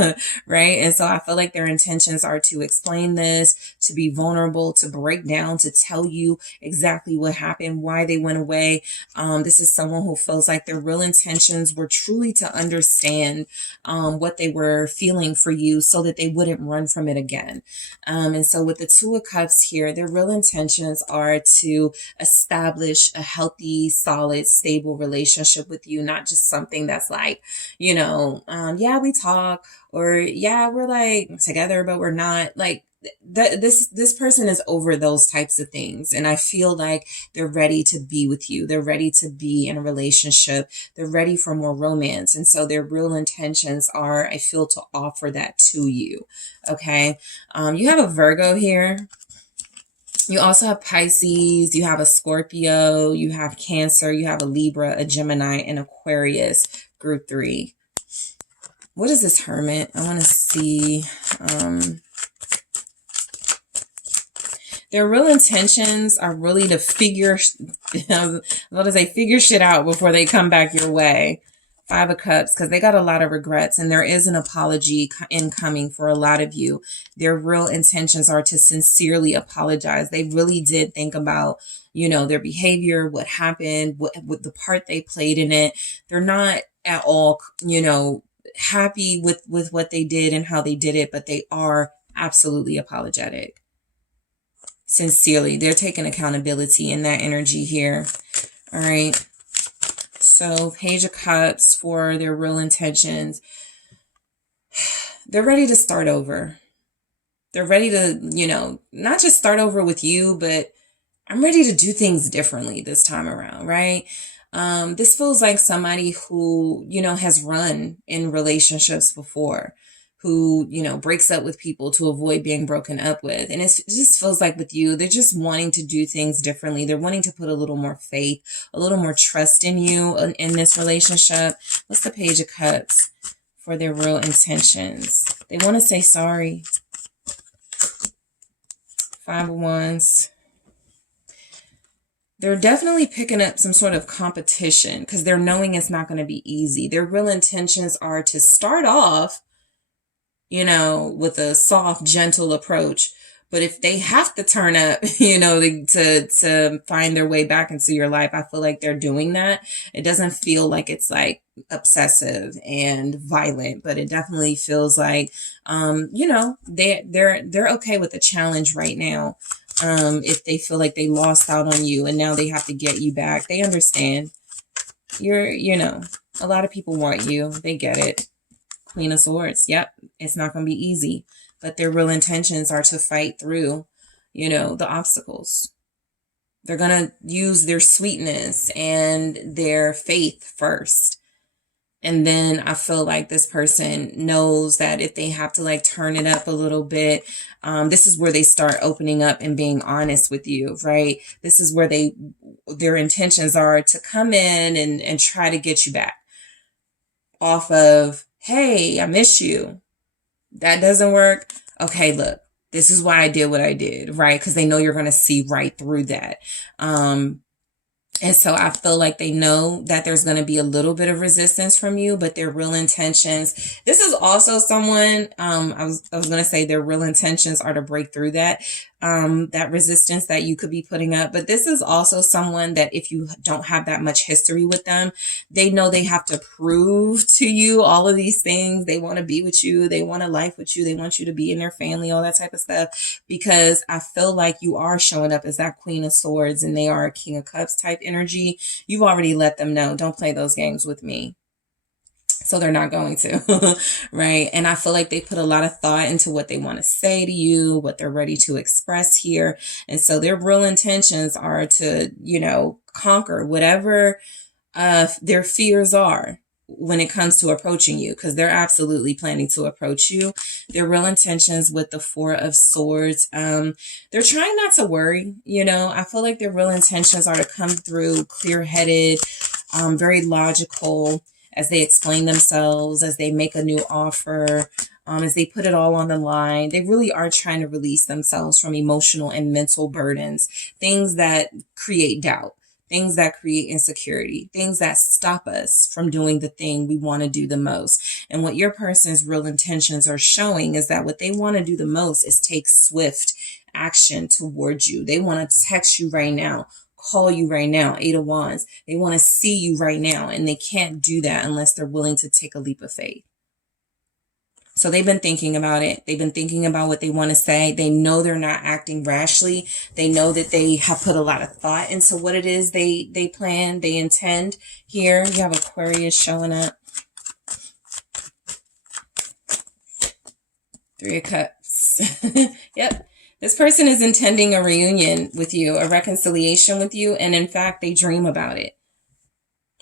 right? And so I feel like their intentions are to explain this, to be vulnerable, to break down, to tell you exactly what happened, why they went away. This is someone who feels like their real intentions were truly to understand what they were feeling for you, so that they wouldn't run from it again. And so with the Two of Cups here, their real intentions are to establish a healthy, solid, stable relationship with you, not just something that's like, you know, yeah, we talk, or yeah, we're like together, but we're not. Like, this person is over those types of things, and I feel like they're ready to be with you. They're ready to be in a relationship. They're ready for more romance, and so their real intentions are, I feel, to offer that to you. Okay. You have a Virgo here. You also have Pisces. You have a Scorpio. You have Cancer. You have a Libra, a Gemini, and Aquarius. Group 3. What is this Hermit? I want to see. Their real intentions are really to figure, what does they figure shit out before they come back your way. Five of Cups, because they got a lot of regrets, and there is an apology incoming for a lot of you. Their real intentions are to sincerely apologize. They really did think about, you know, their behavior, what happened, what the part they played in it. They're not at all, you know, happy with what they did and how they did it, but they are absolutely apologetic. Sincerely, they're taking accountability in that energy here. All right. So Page of Cups for their real intentions. They're ready to start over. They're ready to, you know, not just start over with you, but I'm ready to do things differently this time around, right? This feels like somebody who, you know, has run in relationships before, who, you know, breaks up with people to avoid being broken up with. And it just feels like with you, they're just wanting to do things differently. They're wanting to put a little more faith, a little more trust in you in this relationship. What's the Page of Cups for their real intentions? They want to say sorry. Five of Wands. They're definitely picking up some sort of competition because they're knowing it's not going to be easy. Their real intentions are to start off, you know, with a soft, gentle approach, But if they have to turn up, you know, to find their way back into your life, I feel like they're doing that. It doesn't feel like it's like obsessive and violent, but it definitely feels like, you know, they're okay with the challenge right now. If they feel like they lost out on you and now they have to get you back, they understand. You know, a lot of people want you. They get it. Queen of Swords. Yep. It's not going to be easy, but their real intentions are to fight through, you know, the obstacles. They're going to use their sweetness and their faith first. And then I feel like this person knows that if they have to like turn it up a little bit, this is where they start opening up and being honest with you, right? This is where their intentions are to come in and try to get you back off of, hey, I miss you. That doesn't work. Okay, look, this is why I did what I did, right? Because they know you're going to see right through that. And so I feel like they know that there's going to be a little bit of resistance from you, but their real intentions, this is also someone, I was going to say their real intentions are to break through that resistance that you could be putting up. But this is also someone that if you don't have that much history with them, they know they have to prove to you all of these things. They want to be with you. They want a life with you. They want you to be in their family, all that type of stuff, because I feel like you are showing up as that Queen of Swords and they are a King of Cups type energy. You've already let them know, don't play those games with me. So they're not going to, right? And I feel like they put a lot of thought into what they want to say to you, what they're ready to express here. And so their real intentions are to, you know, conquer whatever their fears are when it comes to approaching you, because they're absolutely planning to approach you. Their real intentions with the Four of Swords, they're trying not to worry, you know. I feel like their real intentions are to come through clear-headed, very logical, as they explain themselves, as they make a new offer, as they put it all on the line. They really are trying to release themselves from emotional and mental burdens, things that create doubt, things that create insecurity, things that stop us from doing the thing we want to do the most. And what your person's real intentions are showing is that what they want to do the most is take swift action towards you. They want to text you right now, call you right now, Eight of Wands. They want to see you right now, and they can't do that unless they're willing to take a leap of faith. So they've been thinking about it. They've been thinking about what they want to say. They know they're not acting rashly. They know that they have put a lot of thought into what it is they plan, they intend. Here, you have Aquarius showing up. Three of Cups. Yep. This person is intending a reunion with you, a reconciliation with you. And in fact, they dream about it.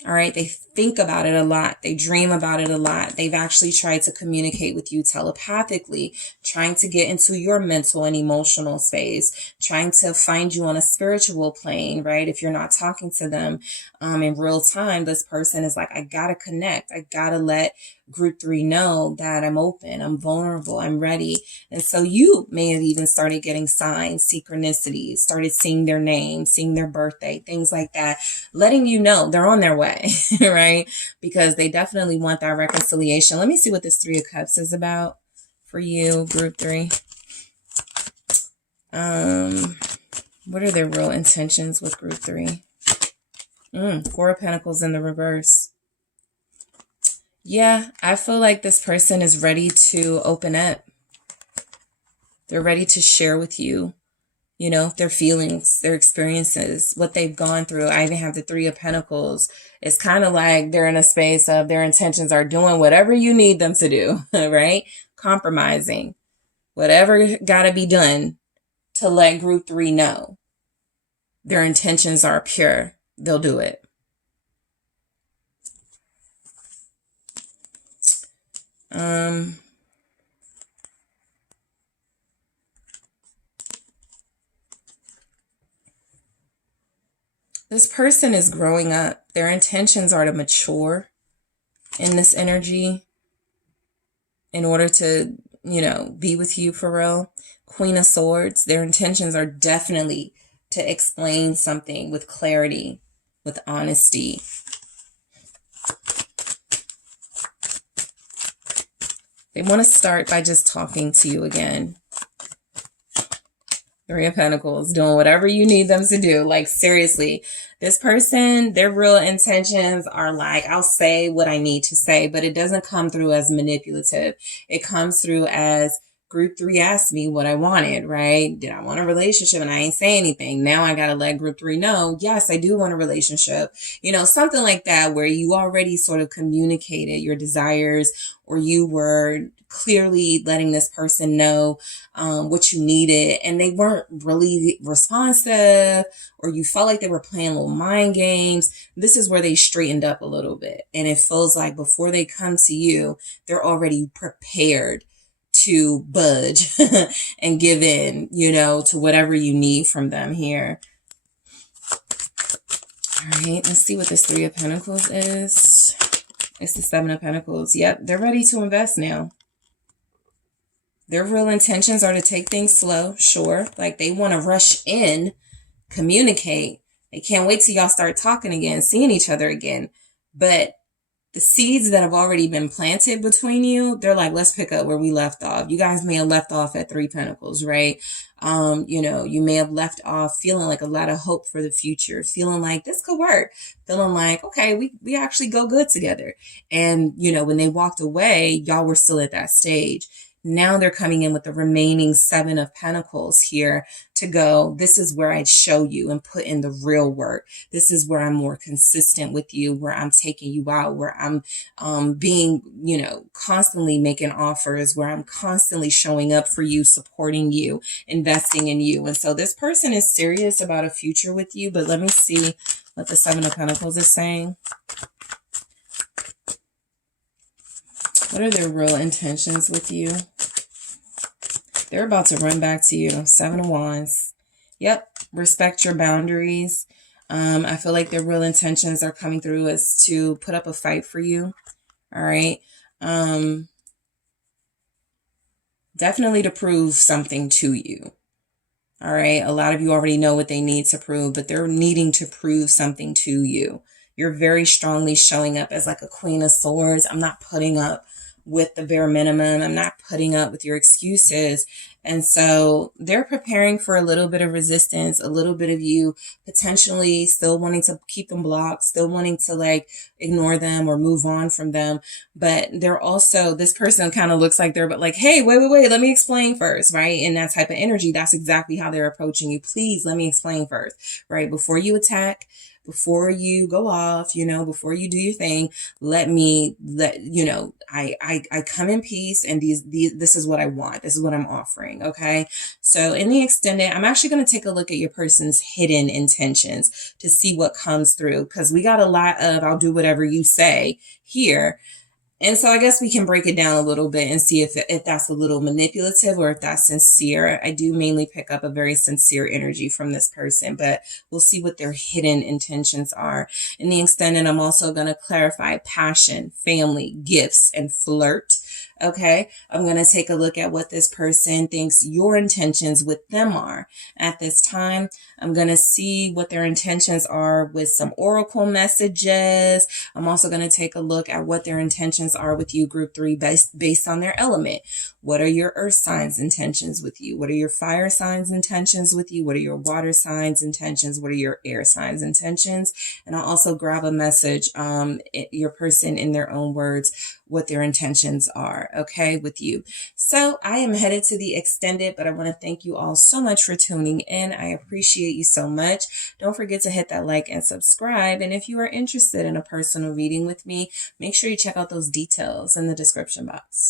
All right. They think about it a lot. They dream about it a lot. They've actually tried to communicate with you telepathically, trying to get into your mental and emotional space, trying to find you on a spiritual plane, right? If you're not talking to them in real time, this person is like, I got to connect. I got to let group 3 know that I'm open, I'm vulnerable, I'm ready. And so you may have even started getting signs, synchronicities, started seeing their name, seeing their birthday, things like that, letting you know they're on their way, right? Because they definitely want that reconciliation. Let me see what this Three of Cups is about for you, group 3. What are their real intentions with group 3? Four of Pentacles in the reverse. Yeah, I feel like this person is ready to open up. They're ready to share with you, you know, their feelings, their experiences, what they've gone through. I even have the Three of Pentacles. It's kind of like they're in a space of their intentions are doing whatever you need them to do, right? Compromising, whatever got to be done to let group 3 know their intentions are pure. They'll do it. This person is growing up. Their intentions are to mature in this energy in order to, you know, be with you for real. Queen of Swords, their intentions are definitely to explain something with clarity, with honesty. They want to start by just talking to you again. Three of Pentacles, doing whatever you need them to do. Like, seriously, this person, their real intentions are like, I'll say what I need to say, but it doesn't come through as manipulative. It comes through as, group 3 asked me what I wanted, right? Did I want a relationship? And I ain't say anything. Now I got to let group 3 know, yes, I do want a relationship. You know, something like that, where you already sort of communicated your desires, or you were clearly letting this person know what you needed, and they weren't really responsive, or you felt like they were playing little mind games. This is where they straightened up a little bit. And it feels like before they come to you, they're already prepared to budge and give in, you know, to whatever you need from them here. All right, let's see what this Three of Pentacles is. It's the Seven of Pentacles. Yep, they're ready to invest now. Their real intentions are to take things slow, sure. Like, they want to rush in, communicate. They can't wait till y'all start talking again, seeing each other again. But the seeds that have already been planted between you, they're like, let's pick up where we left off. You guys may have left off at Three Pentacles, right? You know, you may have left off feeling like a lot of hope for the future, feeling like this could work, feeling like, okay, we actually go good together. And, you know, when they walked away, y'all were still at that stage. Now they're coming in with the remaining Seven of Pentacles here to go, this is where I'd show you and put in the real work. This is where I'm more consistent with you, where I'm taking you out, where I'm being, you know, constantly making offers, where I'm constantly showing up for you, supporting you, investing in you. And so this person is serious about a future with you. But let me see what the Seven of Pentacles is saying. What are their real intentions with you? They're about to run back to you. Seven of Wands. Yep. Respect your boundaries. I feel like their real intentions are coming through as to put up a fight for you. All right. Definitely to prove something to you. All right. A lot of you already know what they need to prove, but they're needing to prove something to you. You're very strongly showing up as like a Queen of Swords. I'm not putting up with the bare minimum. I'm not putting up with your excuses. And so they're preparing for a little bit of resistance, a little bit of you potentially still wanting to keep them blocked, still wanting to like ignore them or move on from them. But they're also, this person kind of looks like they're but like, hey, wait, let me explain first, right? In that type of energy, that's exactly how they're approaching you. Please let me explain first, right? Before you attack, before you go off, you know, before you do your thing, you know, I come in peace, and this is what I want. This is what I'm offering. Okay. So in the extended, I'm actually going to take a look at your person's hidden intentions to see what comes through, because we got a lot of, I'll do whatever you say here. And so I guess we can break it down a little bit and see if that's a little manipulative or if that's sincere. I do mainly pick up a very sincere energy from this person, but we'll see what their hidden intentions are. In the extended, I'm also going to clarify passion, family, gifts, and flirt. Okay, I'm going to take a look at what this person thinks your intentions with them are at this time. I'm going to see what their intentions are with some oracle messages. I'm also going to take a look at what their intentions are with you, group 3, based on their element. What are your earth signs intentions with you? What are your fire signs intentions with you? What are your water signs intentions? What are your air signs intentions? And I'll also grab a message, your person in their own words, what their intentions are, okay, with you. So I am headed to the extended, but I want to thank you all so much for tuning in. I appreciate you so much. Don't forget to hit that like and subscribe. And if you are interested in a personal reading with me, make sure you check out those details in the description box.